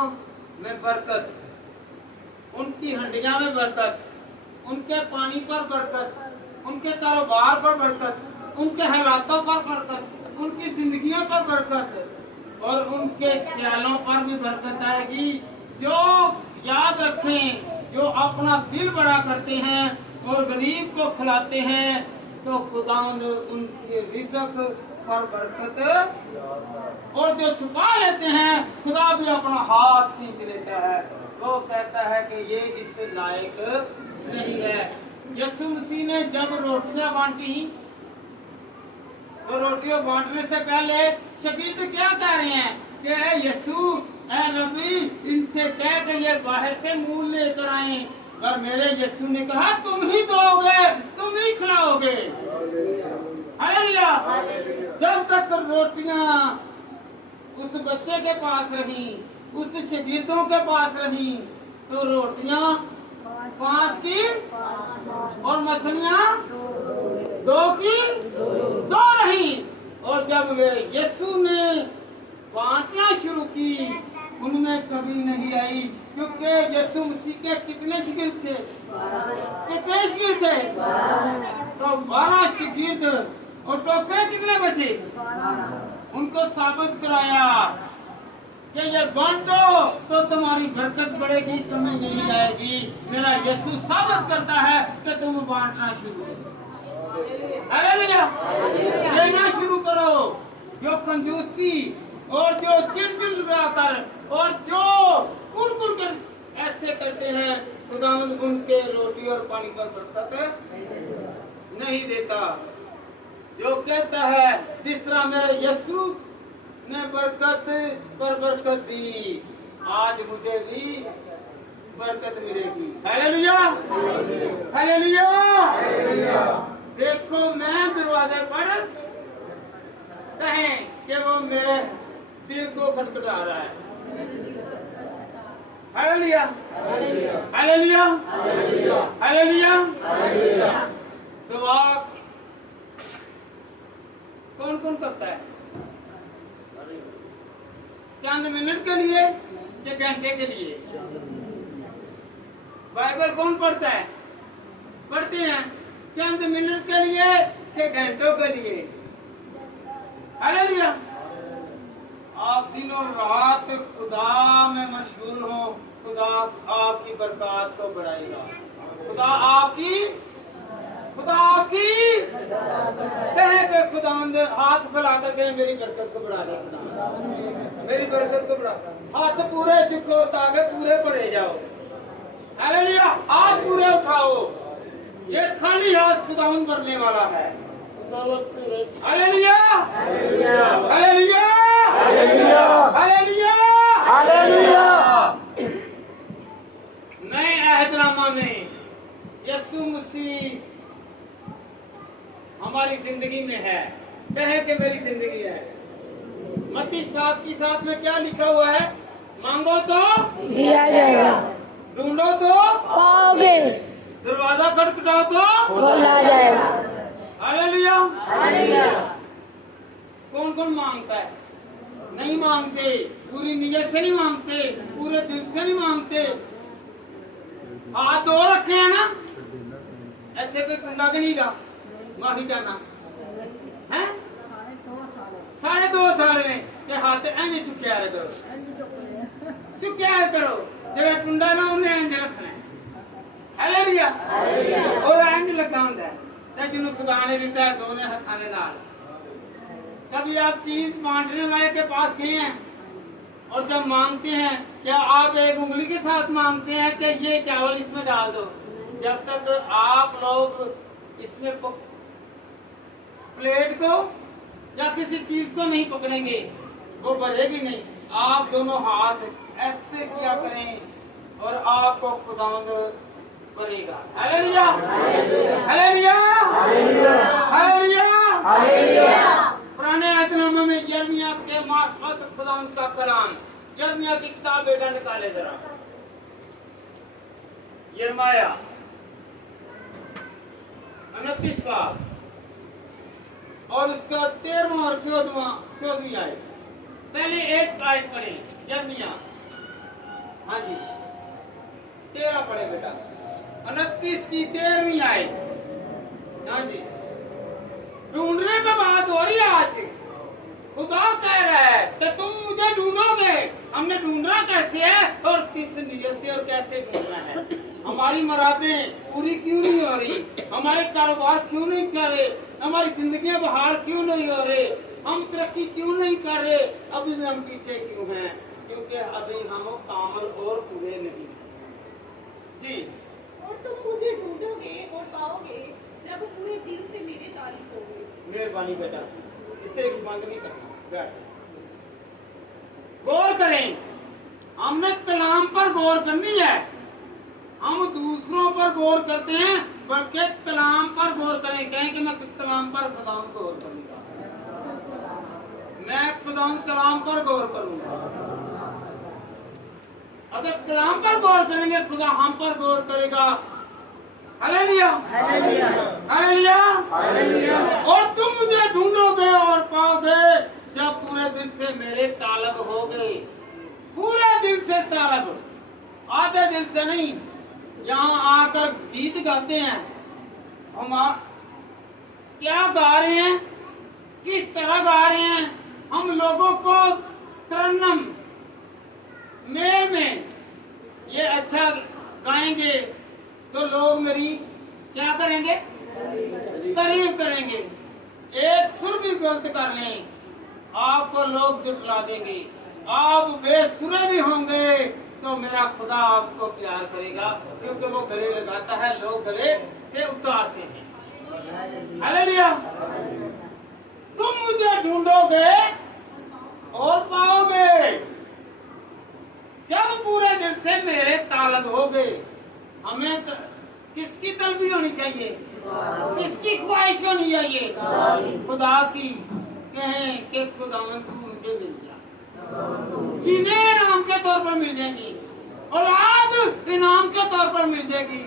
में बरकत, उनकी हंडिया में बरकत, उनके पानी पर बरकत, उनके कारोबार पर बरकत, उनके हालातों पर बरकत, उनकी जिंदगियों पर बरकत और उनके ख्यालों पर भी बरकत आएगी। जो याद रखें, जो अपना दिल बड़ा करते हैं और गरीब को खिलाते हैं तो खुदावंद उनके रिज़्क पर बरकत, और जो छुपा लेते हैं खुदा भी अपना हाथ खींच लेता है। वो कहता है कि ये इस लायक नहीं है। यीशु मसीह ने जब रोटियां बांटी तो रोटियां बांटने से पहले शकील क्या कह रहे हैं कि यीशु ऐ नबी इनसे कह के ये बाहर से मूल लेकर आए, पर मेरे यीशु ने कहा तुम ही दोगे, तुम ही खिलाओगे। हालेलुया। जब तक रोटियां उस बच्चे के पास रही, उस शागिर्दों के पास रही, तो रोटियां 5 की और मछलियां 2 की 2 रही। और जब मेरे यीशु ने बांटना शुरू की, उनमें कभी नहीं आई, क्योंकि यीशु मसीह के कितने शागिर्द थे? कितने शागिर्द थे? तो 12 शागिर्द, और टोकरे कितने बचे? उनको साबित कराया कि ये बांटो तो तुम्हारी बरकत बढ़ेगी, समझ नहीं आएगी। मेरा यीशु साबित करता है कि तुम बांटना शुरू करो। हालेलुया, देना शुरू करो। जो कंजूसी और जो चिड़चिड़ा कर और जो कुड़ कर ऐसे करते हैं, खुदावंद उनके रोटी और पानी पर बरकत नहीं देता। जो कहता है जिस तरह मेरे यीशु ने बरकत पर बरकत दी, आज मुझे भी बरकत मिलेगी। Hallelujah, hallelujah. देखो मैं दरवाजे पर कहें कि वो मेरे दिल को खटखटा रहा है। Hallelujah, hallelujah, hallelujah. दुआ कौन कौन करता है? चंद मिनट के लिए या घंटे के लिए? बाइबल कौन पढ़ता है? पढ़ते हैं चंद मिनट के लिए या घंटों के लिए? हालेलुया। आप दिनों रात खुदा में मशगूल हो, खुदा आपकी बरकत को बढ़ाएगा। खुदा आपकी कहे कि खुदा हाथ फैला करके मेरी बरकत को बढ़ा दे, मेरी बरकत को बढ़ा। हाथ पूरे चुको ताकि पूरे भरे जाओ। हालेलुया, हाथ पूरे उठाओ। ये खाली हाथ खुदावन भरने वाला है। Hallelujah, hallelujah, hallelujah, hallelujah. नए अहदनामा में यीशु मसीह हमारी जिंदगी में है। कहे कि मेरी जिंदगी है। मत्ती 7:7 में क्या लिखा हुआ है? मांगो तो दिया जाएगा, ढूंढो तो पाओगे, दरवाजा खटखटाओ तो खोला जाएगा। Hallelujah, hallelujah. कौन कौन मांगता है? नहीं मांगते, पूरी नियत से नहीं मांगते, पूरे दिल से नहीं मांगते। हाथ धो रखे हैं ना, ऐसे कोई टूंडा के नहीं गा माफी करना है। 2.5 साल में के हाथ ऐसे चुक्या करो, चुक्या करो। जरा टुंडा ना उन्हें इंज रखना है। हालेलुया, और इंज लगा होता है ते जिन्होंने खुदा ने दिता है दोनों हाथों के नाल। कभी आप चीज बांटने वाले के पास गए हैं और जब मांगते हैं, क्या आप एक उंगली के साथ मांगते हैं कि ये चावल इसमें डाल दो? जब तक आप लोग इसमें प्लेट को या किसी चीज को नहीं पकड़ेंगे, वो बढ़ेगी नहीं। आप दोनों हाथ ऐसे किया करें और आपको खुदावंद करेगा। Hallelujah, hallelujah, hallelujah, hallelujah. पुराने अहदनामे में यिर्मयाह के मार्फत खुदावंद का कलाम, यिर्मयाह की किताब बेटा निकाले जरा। यिर्मयाह 29 बाब और उसका 13वां और 14वीं आयत। पहले एक आयत पढ़े यिर्मयाह। हाँ जी, 13 पढ़े बेटा। 29 की 13वीं आयत। हाँ जी, ढूंढने पे बात हो रही है आज। खुदा कह रहा है कि तुम मुझे ढूंढोगे। हमने ढूंढना कैसे है और किस नियत से और कैसे ढूंढना है? हमारी मुरादें पूरी क्यों नहीं हो रही? हमारे कारोबार क्यों नहीं चल रहे? हमारी जिंदगी बहाल क्यों नहीं हो रहे? हम तरक्की क्यों नहीं कर रहे? अभी भी हम पीछे क्यों हैं? क्योंकि अभी हम कामल और पूरे नहीं जी। और तुम मुझे ढूंढोगे और पाओगे जब पूरे दिल से मेरे तारीफ होगे। मेहरबानी बेटा, इसे बंद नहीं करना। बैठ, गौर करें। हमने कलाम पर गौर करनी है। हम दूसरों पर गौर करते हैं, बल्कि कलाम पर गौर करें। कहें कि मैं कलाम पर खुदावंद गौर करूंगा, मैं खुदावंद कलाम पर गौर करूंगा। अगर कलाम पर गौर करेंगे, खुदा हम पर गौर करेगा। Hallelujah, hallelujah, hallelujah, hallelujah. और तुम मुझे ढूंढोगे और पाओगे जब पूरे दिल से मेरे तालब होगे। पूरे दिल से तालब, आधे दिल से नहीं। यहाँ आकर गीत गाते हैं, हम क्या गा रहे हैं, किस तरह गा रहे हैं? हम लोगों को तरन्नम मेल में ये अच्छा गाएंगे तो लोग मेरी क्या करेंगे, तारीफ करेंगे। एक सुर भी गलत कर लें आपको लोग जुटला देंगे। आप बेसुरे भी होंगे तो मेरा खुदा आपको प्यार करेगा, क्योंकि वो गले लगाता है, लोग गले से उतारते हैं। हालेलुया। तुम मुझे ढूंढोगे और पाओगे जब पूरे दिल से मेरे तालब होगे। हमें किसकी तलबी होनी चाहिए, किसकी ख्वाहिश होनी चाहिए, खुदा की। कहें कि खुदा तू मुझे मिल जा। चीजें इनाम के तौर पर मिल जाएंगी, औलाद इनाम के तौर पर मिल जाएगी,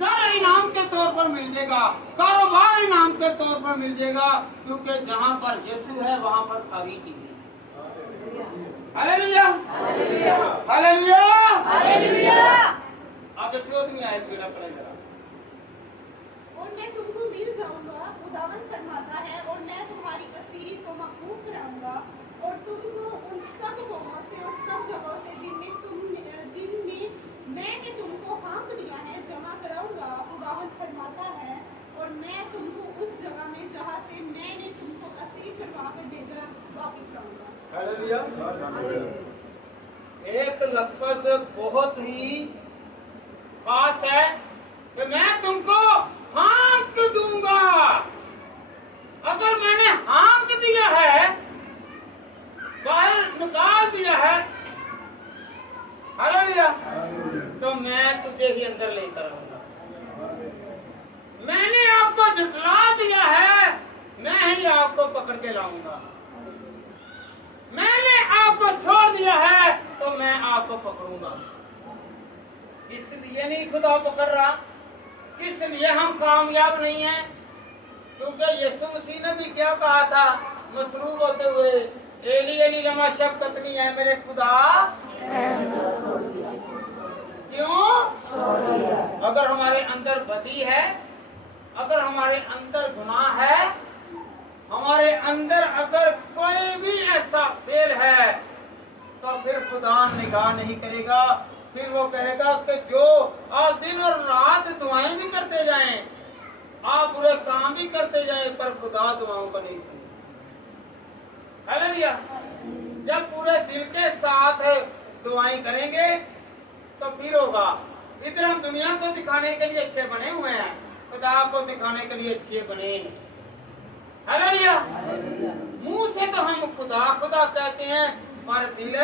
घर इनाम के तौर पर मिल जाएगा, कारोबार इनाम के तौर पर मिल जाएगा, क्योंकि जहाँ पर यीशु है वहाँ पर सारी चीजें। Hallelujah, hallelujah, hallelujah. आप चौथ में आए पीड़ा पड़ेगा। और मैं तुमको मिल जाऊंगा, खुदावंद फरमाता है, और मैं तुम्हारी कसीरी को मकबूल कराऊंगा और तुमको उन सब कौमों से और सब जगहों से जिनमें मैंने तुमको हाँक दिया है जमा कराऊंगा। खुदावंद फरमाता है, और मैं तुमको उस जगह में जहाँ से मैंने तुमको असीर करवा कर भेजा वापस लाऊंगा। हालेलुया। एक लफ्ज बहुत ही खास है कि मैं तुमको हाँक दूंगा। अगर मैंने हाँक दिया है, बाहर निकाल दिया है, हालेलुया, तो मैं तुझे ही अंदर लेकर आऊंगा। मैंने आपको झुठला दिया है, मैं ही आपको पकड़ के लाऊंगा। मैंने आपको छोड़ दिया है तो मैं आपको पकड़ूंगा। इसलिए नहीं खुदा पकड़ रहा, इसलिए हम कामयाब नहीं हैं, क्योंकि यीशु मसीह ने भी क्या कहा था मसरूब होते हुए, एली एली लमा शफ़क़तनी है मेरे खुदा क्यों। अगर हमारे अंदर बदी है, अगर हमारे अंदर गुनाह है, हमारे अंदर अगर कोई भी ऐसा फेल है, तो फिर खुदा निगाह नहीं करेगा। फिर वो कहेगा कि जो आप दिन और रात दुआएं भी करते जाएं, आप बुरे काम भी करते जाएं, पर खुदा दुआओं को नहीं सुने। हालेलुया। जब पूरे दिल के साथ दुआएं करेंगे तो फिर होगा। इधर हम दुनिया को दिखाने के लिए अच्छे बने हुए हैं, खुदा को दिखाने के लिए अच्छे बने हैं। हालेलुया। मुंह से तो हम खुदा खुदा कहते हैं, पर दिल,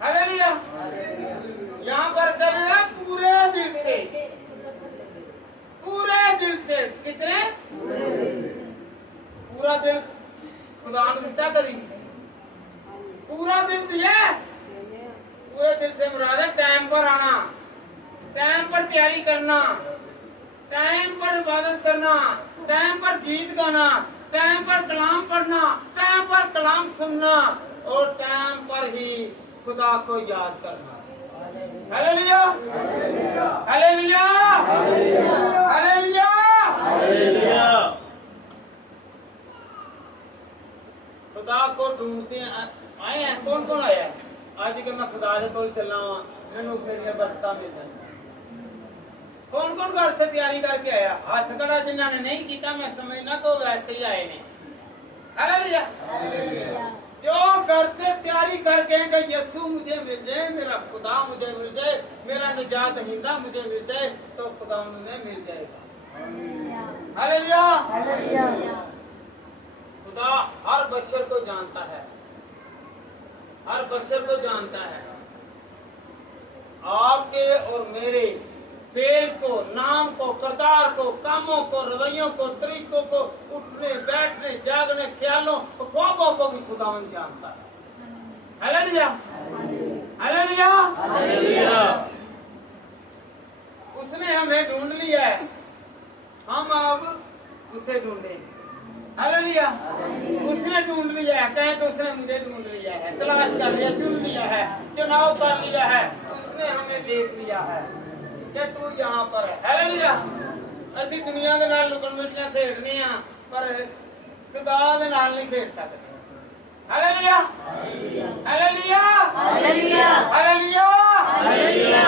हालेलुया, यहाँ पर करेगा पूरे दिल से, पूरे दिल से। कितने? पूरा दिल खुदा ने दिता करी, पूरा दिल दिया। पूरे दिल से मुराद है टाइम पर आना, टाइम पर तैयारी करना, टाइम पर इबादत करना, टाइम पर गीत गाना, टाइम पर कलाम पढ़ना, टाइम पर कलाम सुनना, और टाइम पर ही खुदा को याद करना। Hallelujah, hallelujah, hallelujah, hallelujah. खुदा को ढूंढते आए हैं। कौन कौन आया है आज के मैं खुदा के कोल चलना वा, मैनू मेरी बरकतां मिल जाए। कौन कौन घर से तैयारी करके आया? हाथ खड़ा जिन्होंने नहीं किया, मैं समझना तो वैसे ही आए ने। हालेलुया। जो घर से तैयारी करके कि यीशु मुझे मिल जाए, मेरा खुदा मुझे मिल जाए, मेरा निजात हिंदा मुझे मिल जाए, तो खुदा मुझे मिल जाएगा। हालेलुया। खुदा हर बच्चर को जानता है, हर बच्चर को जानता है। आपके और मेरे फेल को, नाम को, किरदार को, कामों को, रवैयों को, तरीकों को, उठने बैठने जागने ख्यालों ख्वाबों को भी खुदावंद जानता है। Hallelujah, hallelujah, hallelujah. उसने हमें ढूंढ लिया है, हम अब उसे ढूंढेंगे। हालेलुया। उसने ढूंढ लिया है, कहें तो उसने मुझे ढूंढ लिया है, तलाश कर लिया, चुन लिया है, चुनाव कर लिया है, उसने हमें देख लिया है कि तू यहाँ पर है। हालेलुया। ਅਸੀਂ दुनिया के नाल लुकन मिटियां खेडने आ, पर खुदा दे नाल नहीं खेड सकते। Hallelujah, hallelujah, hallelujah, hallelujah.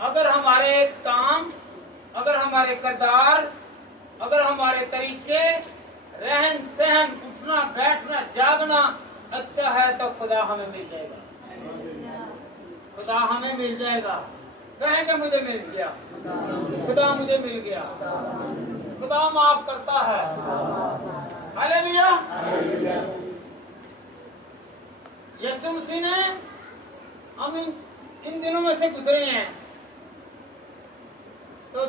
अगर हमारे काम, अगर हमारे किरदार, अगर हमारे तरीके, रहन सहन, उठना बैठना जागना अच्छा है तो खुदा हमें मिल जाएगा, खुदा हमें मिल जाएगा। कहेंगे मुझे मिल गया, खुदा मुझे मिल गया, खुदा माफ करता है। हालेलुया। यीशु मसीह ने, हम इन दिनों में से गुजरे हैं, तो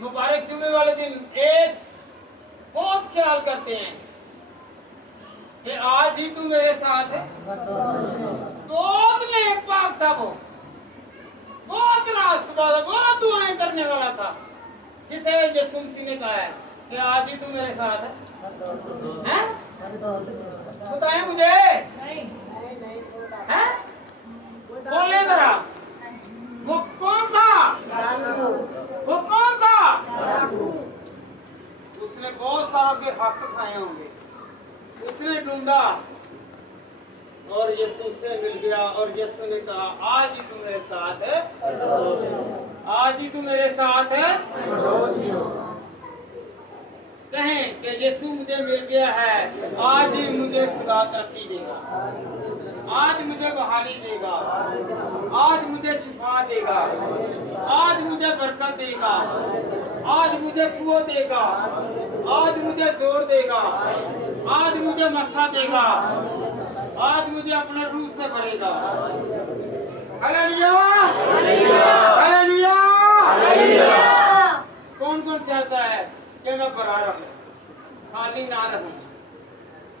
मुबारक जुमे वाले दिन एक बहुत ख्याल करते हैं कि आज ही तू मेरे साथ है। बहुत नेक पाक था वो, बहुत रास्तबाज, बहुत दुआएं करने वाला था, जिसे यीशु मसीह ने कहा है कि आज ही तू मेरे साथ है, हैं? बताएं मुझे, हैं? बोले जरा, वो कौन था? वो कौन था? उसने बहुत सारों के हक खाए होंगे, उसने ढूंढा और यीशु से मिल गया, और यीशु ने कहा आज ही तू मेरे साथ है, आज ही तू मेरे साथ है। कहें कि यीशु मुझे मिल गया है, आज ही मुझे खुदा तरक्की देगा, आज मुझे बहाली देगा, आज मुझे शिफा देगा, आज मुझे बरकत देगा, आज मुझे कुव्वत देगा, आज मुझे जोर देगा, आज मुझे मसा देगा, आज मुझे अपने रूह से भरेगा। Hallelujah, hallelujah, hallelujah. कौन कौन चाहता है कि मैं भरा रहूं, खाली ना रहूं,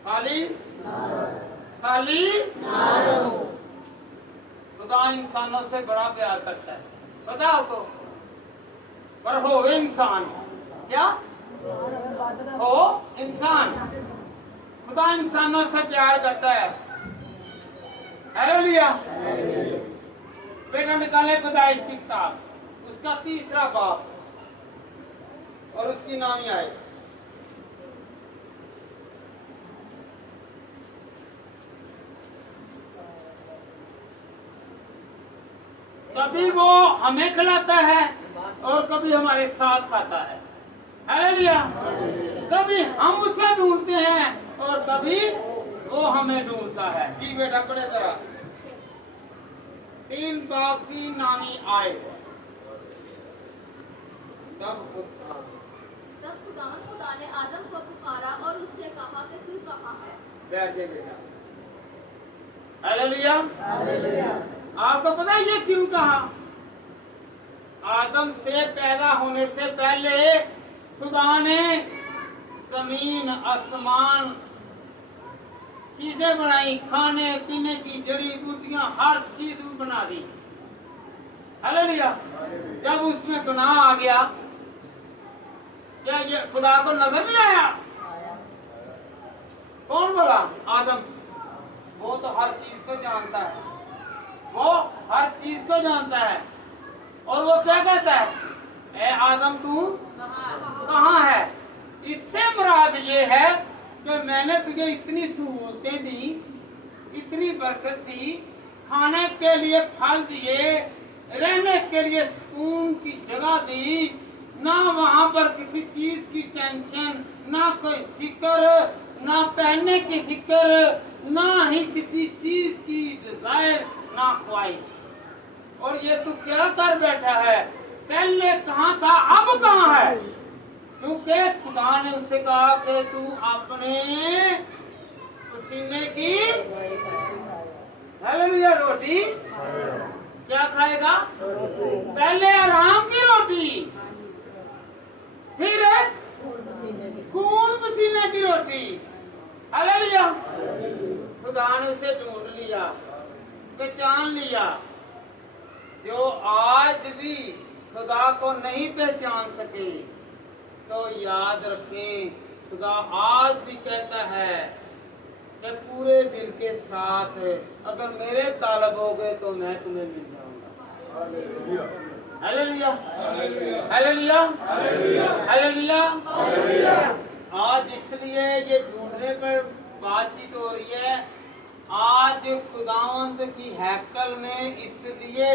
खाली ना रहूं। खुदा इंसानों से बड़ा प्यार करता है, पता आपको, पर हो इंसान, क्या हो इंसान, खुदा इंसानों से प्यार करता है। हालेलुया। बेटा निकाले पैदाइश की किताब, उसका 3रा बाब, और उसकी नामी आए। कभी वो हमें खिलाता है और कभी हमारे साथ खाता है। हालेलुया। कभी हम उसे ढूंढते हैं और कभी वो हमें ढूंढता है। जी बेटा पढ़े जरा, 3 बाप की नामी आए। तब खुदा ने आदम को पुकारा और उससे कहा कि तू कहाँ है? बैठ जाइए बेटा। हालेलुया। आपको पता है ये क्यों कहा? आदम से पैदा होने से पहले खुदा ने जमीन आसमान चीजें बनाई, खाने पीने की जड़ी बूटियां हर चीज बना दी। हालेलुया। जब उसमें गुनाह आ गया, क्या ये खुदा को नजर नहीं आया? कौन बोला? आदम। वो तो हर चीज को जानता है, वो हर चीज को जानता है। और वो क्या कहता है? ए आदम तू कहाँ है? इससे मुराद ये है कि मैंने तुझे इतनी सहूलतें दी, इतनी बरकत दी, खाने के लिए फल दिए, रहने के लिए सुकून की जगह दी, ना वहाँ पर किसी चीज की टेंशन, ना कोई फिक्र, ना पहनने की फिक्र, ना ही किसी चीज की डिजायर, ना ख्वाहिश। और ये तू क्या कर बैठा है? पहले कहाँ था, अब कहाँ है? क्योंकि खुदा ने उससे कहा कि तू अपने पसीने की हालेलुया रोटी क्या खाएगा? पहले आराम की रोटी, फिर खून पसीने की रोटी। हालेलुया। खुदा ने उसे ढूंढ लिया, पहचान लिया। जो आज भी खुदा को नहीं पहचान सके तो याद रखें, खुदा आज भी कहता है कि पूरे दिल के साथ अगर मेरे तालब हो गए तो मैं तुम्हें मिल जाऊंगा। Hallelujah, hallelujah, hallelujah. आज इसलिए ये ढूंढने पर बातचीत हो रही है। आज खुदावंद की हैकल में इसलिए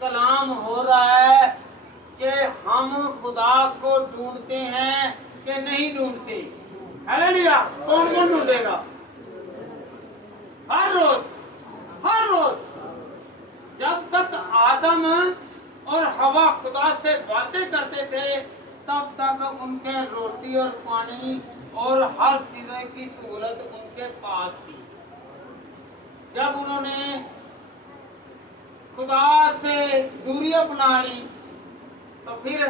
कलाम हो रहा है कि हम खुदा को ढूंढते हैं कि नहीं ढूंढते। हालेलुया। कौन कौन ढूंढेगा? हर रोज, हर रोज। जब तक आदम और हवा खुदा से बातें करते थे तब तक उनके रोटी और पानी और हर चीज की सहूलत उनके पास थी। जब उन्होंने खुदा से दूरी अपना ली तो फिर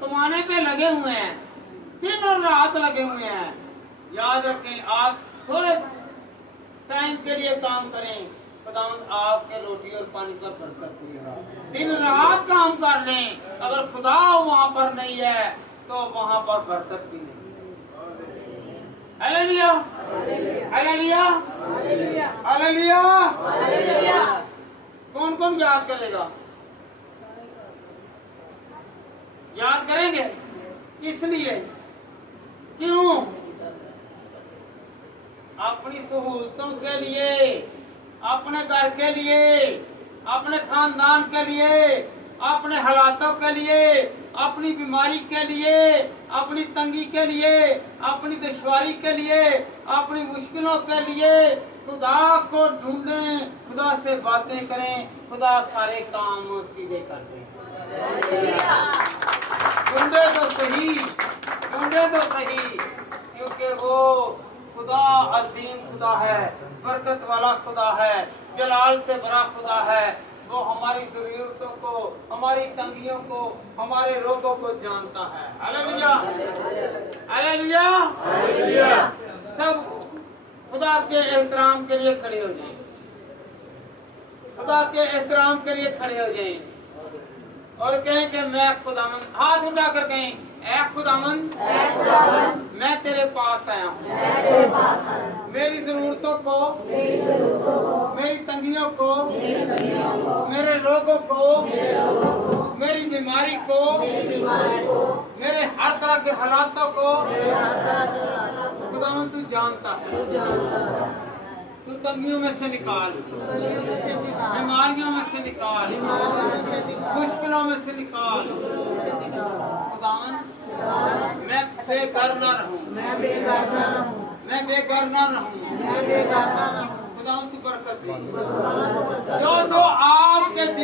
कमाने पे लगे हुए हैं, दिन और रात लगे हुए हैं। याद रखें, आप थोड़े टाइम के लिए काम करें, खुदावंद आपके रोटी और पानी पर बरकत देगा। दिन रात काम कर लें, अगर खुदा वहाँ पर नहीं है तो वहाँ पर बरकत भी नहीं। Hallelujah, hallelujah, hallelujah. कौन कौन याद करेगा? याद करेंगे? इसलिए क्यों? अपनी सहूलतों के लिए, अपने घर के लिए, अपने खानदान के लिए, अपने हालातों के लिए, अपनी बीमारी के लिए, अपनी तंगी के लिए, अपनी दुश्वारी के लिए, अपनी मुश्किलों के लिए खुदा को ढूंढें, खुदा से बातें करें, खुदा सारे काम सीधे कर दे। ढूंढे तो सही, ढूंढे तो सही, क्योंकि वो खुदा अजीम खुदा है, बरकत वाला खुदा है, जलाल से बड़ा खुदा है। वो हमारी जरूरतों को, हमारी तंगियों को, हमारे रोगों को जानता है। Hallelujah, hallelujah, hallelujah. सब खुदा के एहतराम के लिए खड़े हो जाएं, खुदा के एहतराम के लिए खड़े हो जाएं और कहें कि मैं खुदावंद, हाथ उठाकर कहें, ऐ खुदावंद, मैं तेरे पास आया हूँ। मेरी जरूरतों को, मेरी तंगियों को, मेरे रोगों को, मेरी बीमारी को, मेरे हर तरह के हालातों को खुदावंद तू जानता है। तू तंगियों में से निकाल, बीमारियों में से निकाल, मुश्किलों में से निकाल। खुदावंद, मैं बेघर न रहूं, मैं बेघर न रहूं। खुदावंद तू बरकत दे। जो जो आपके दिल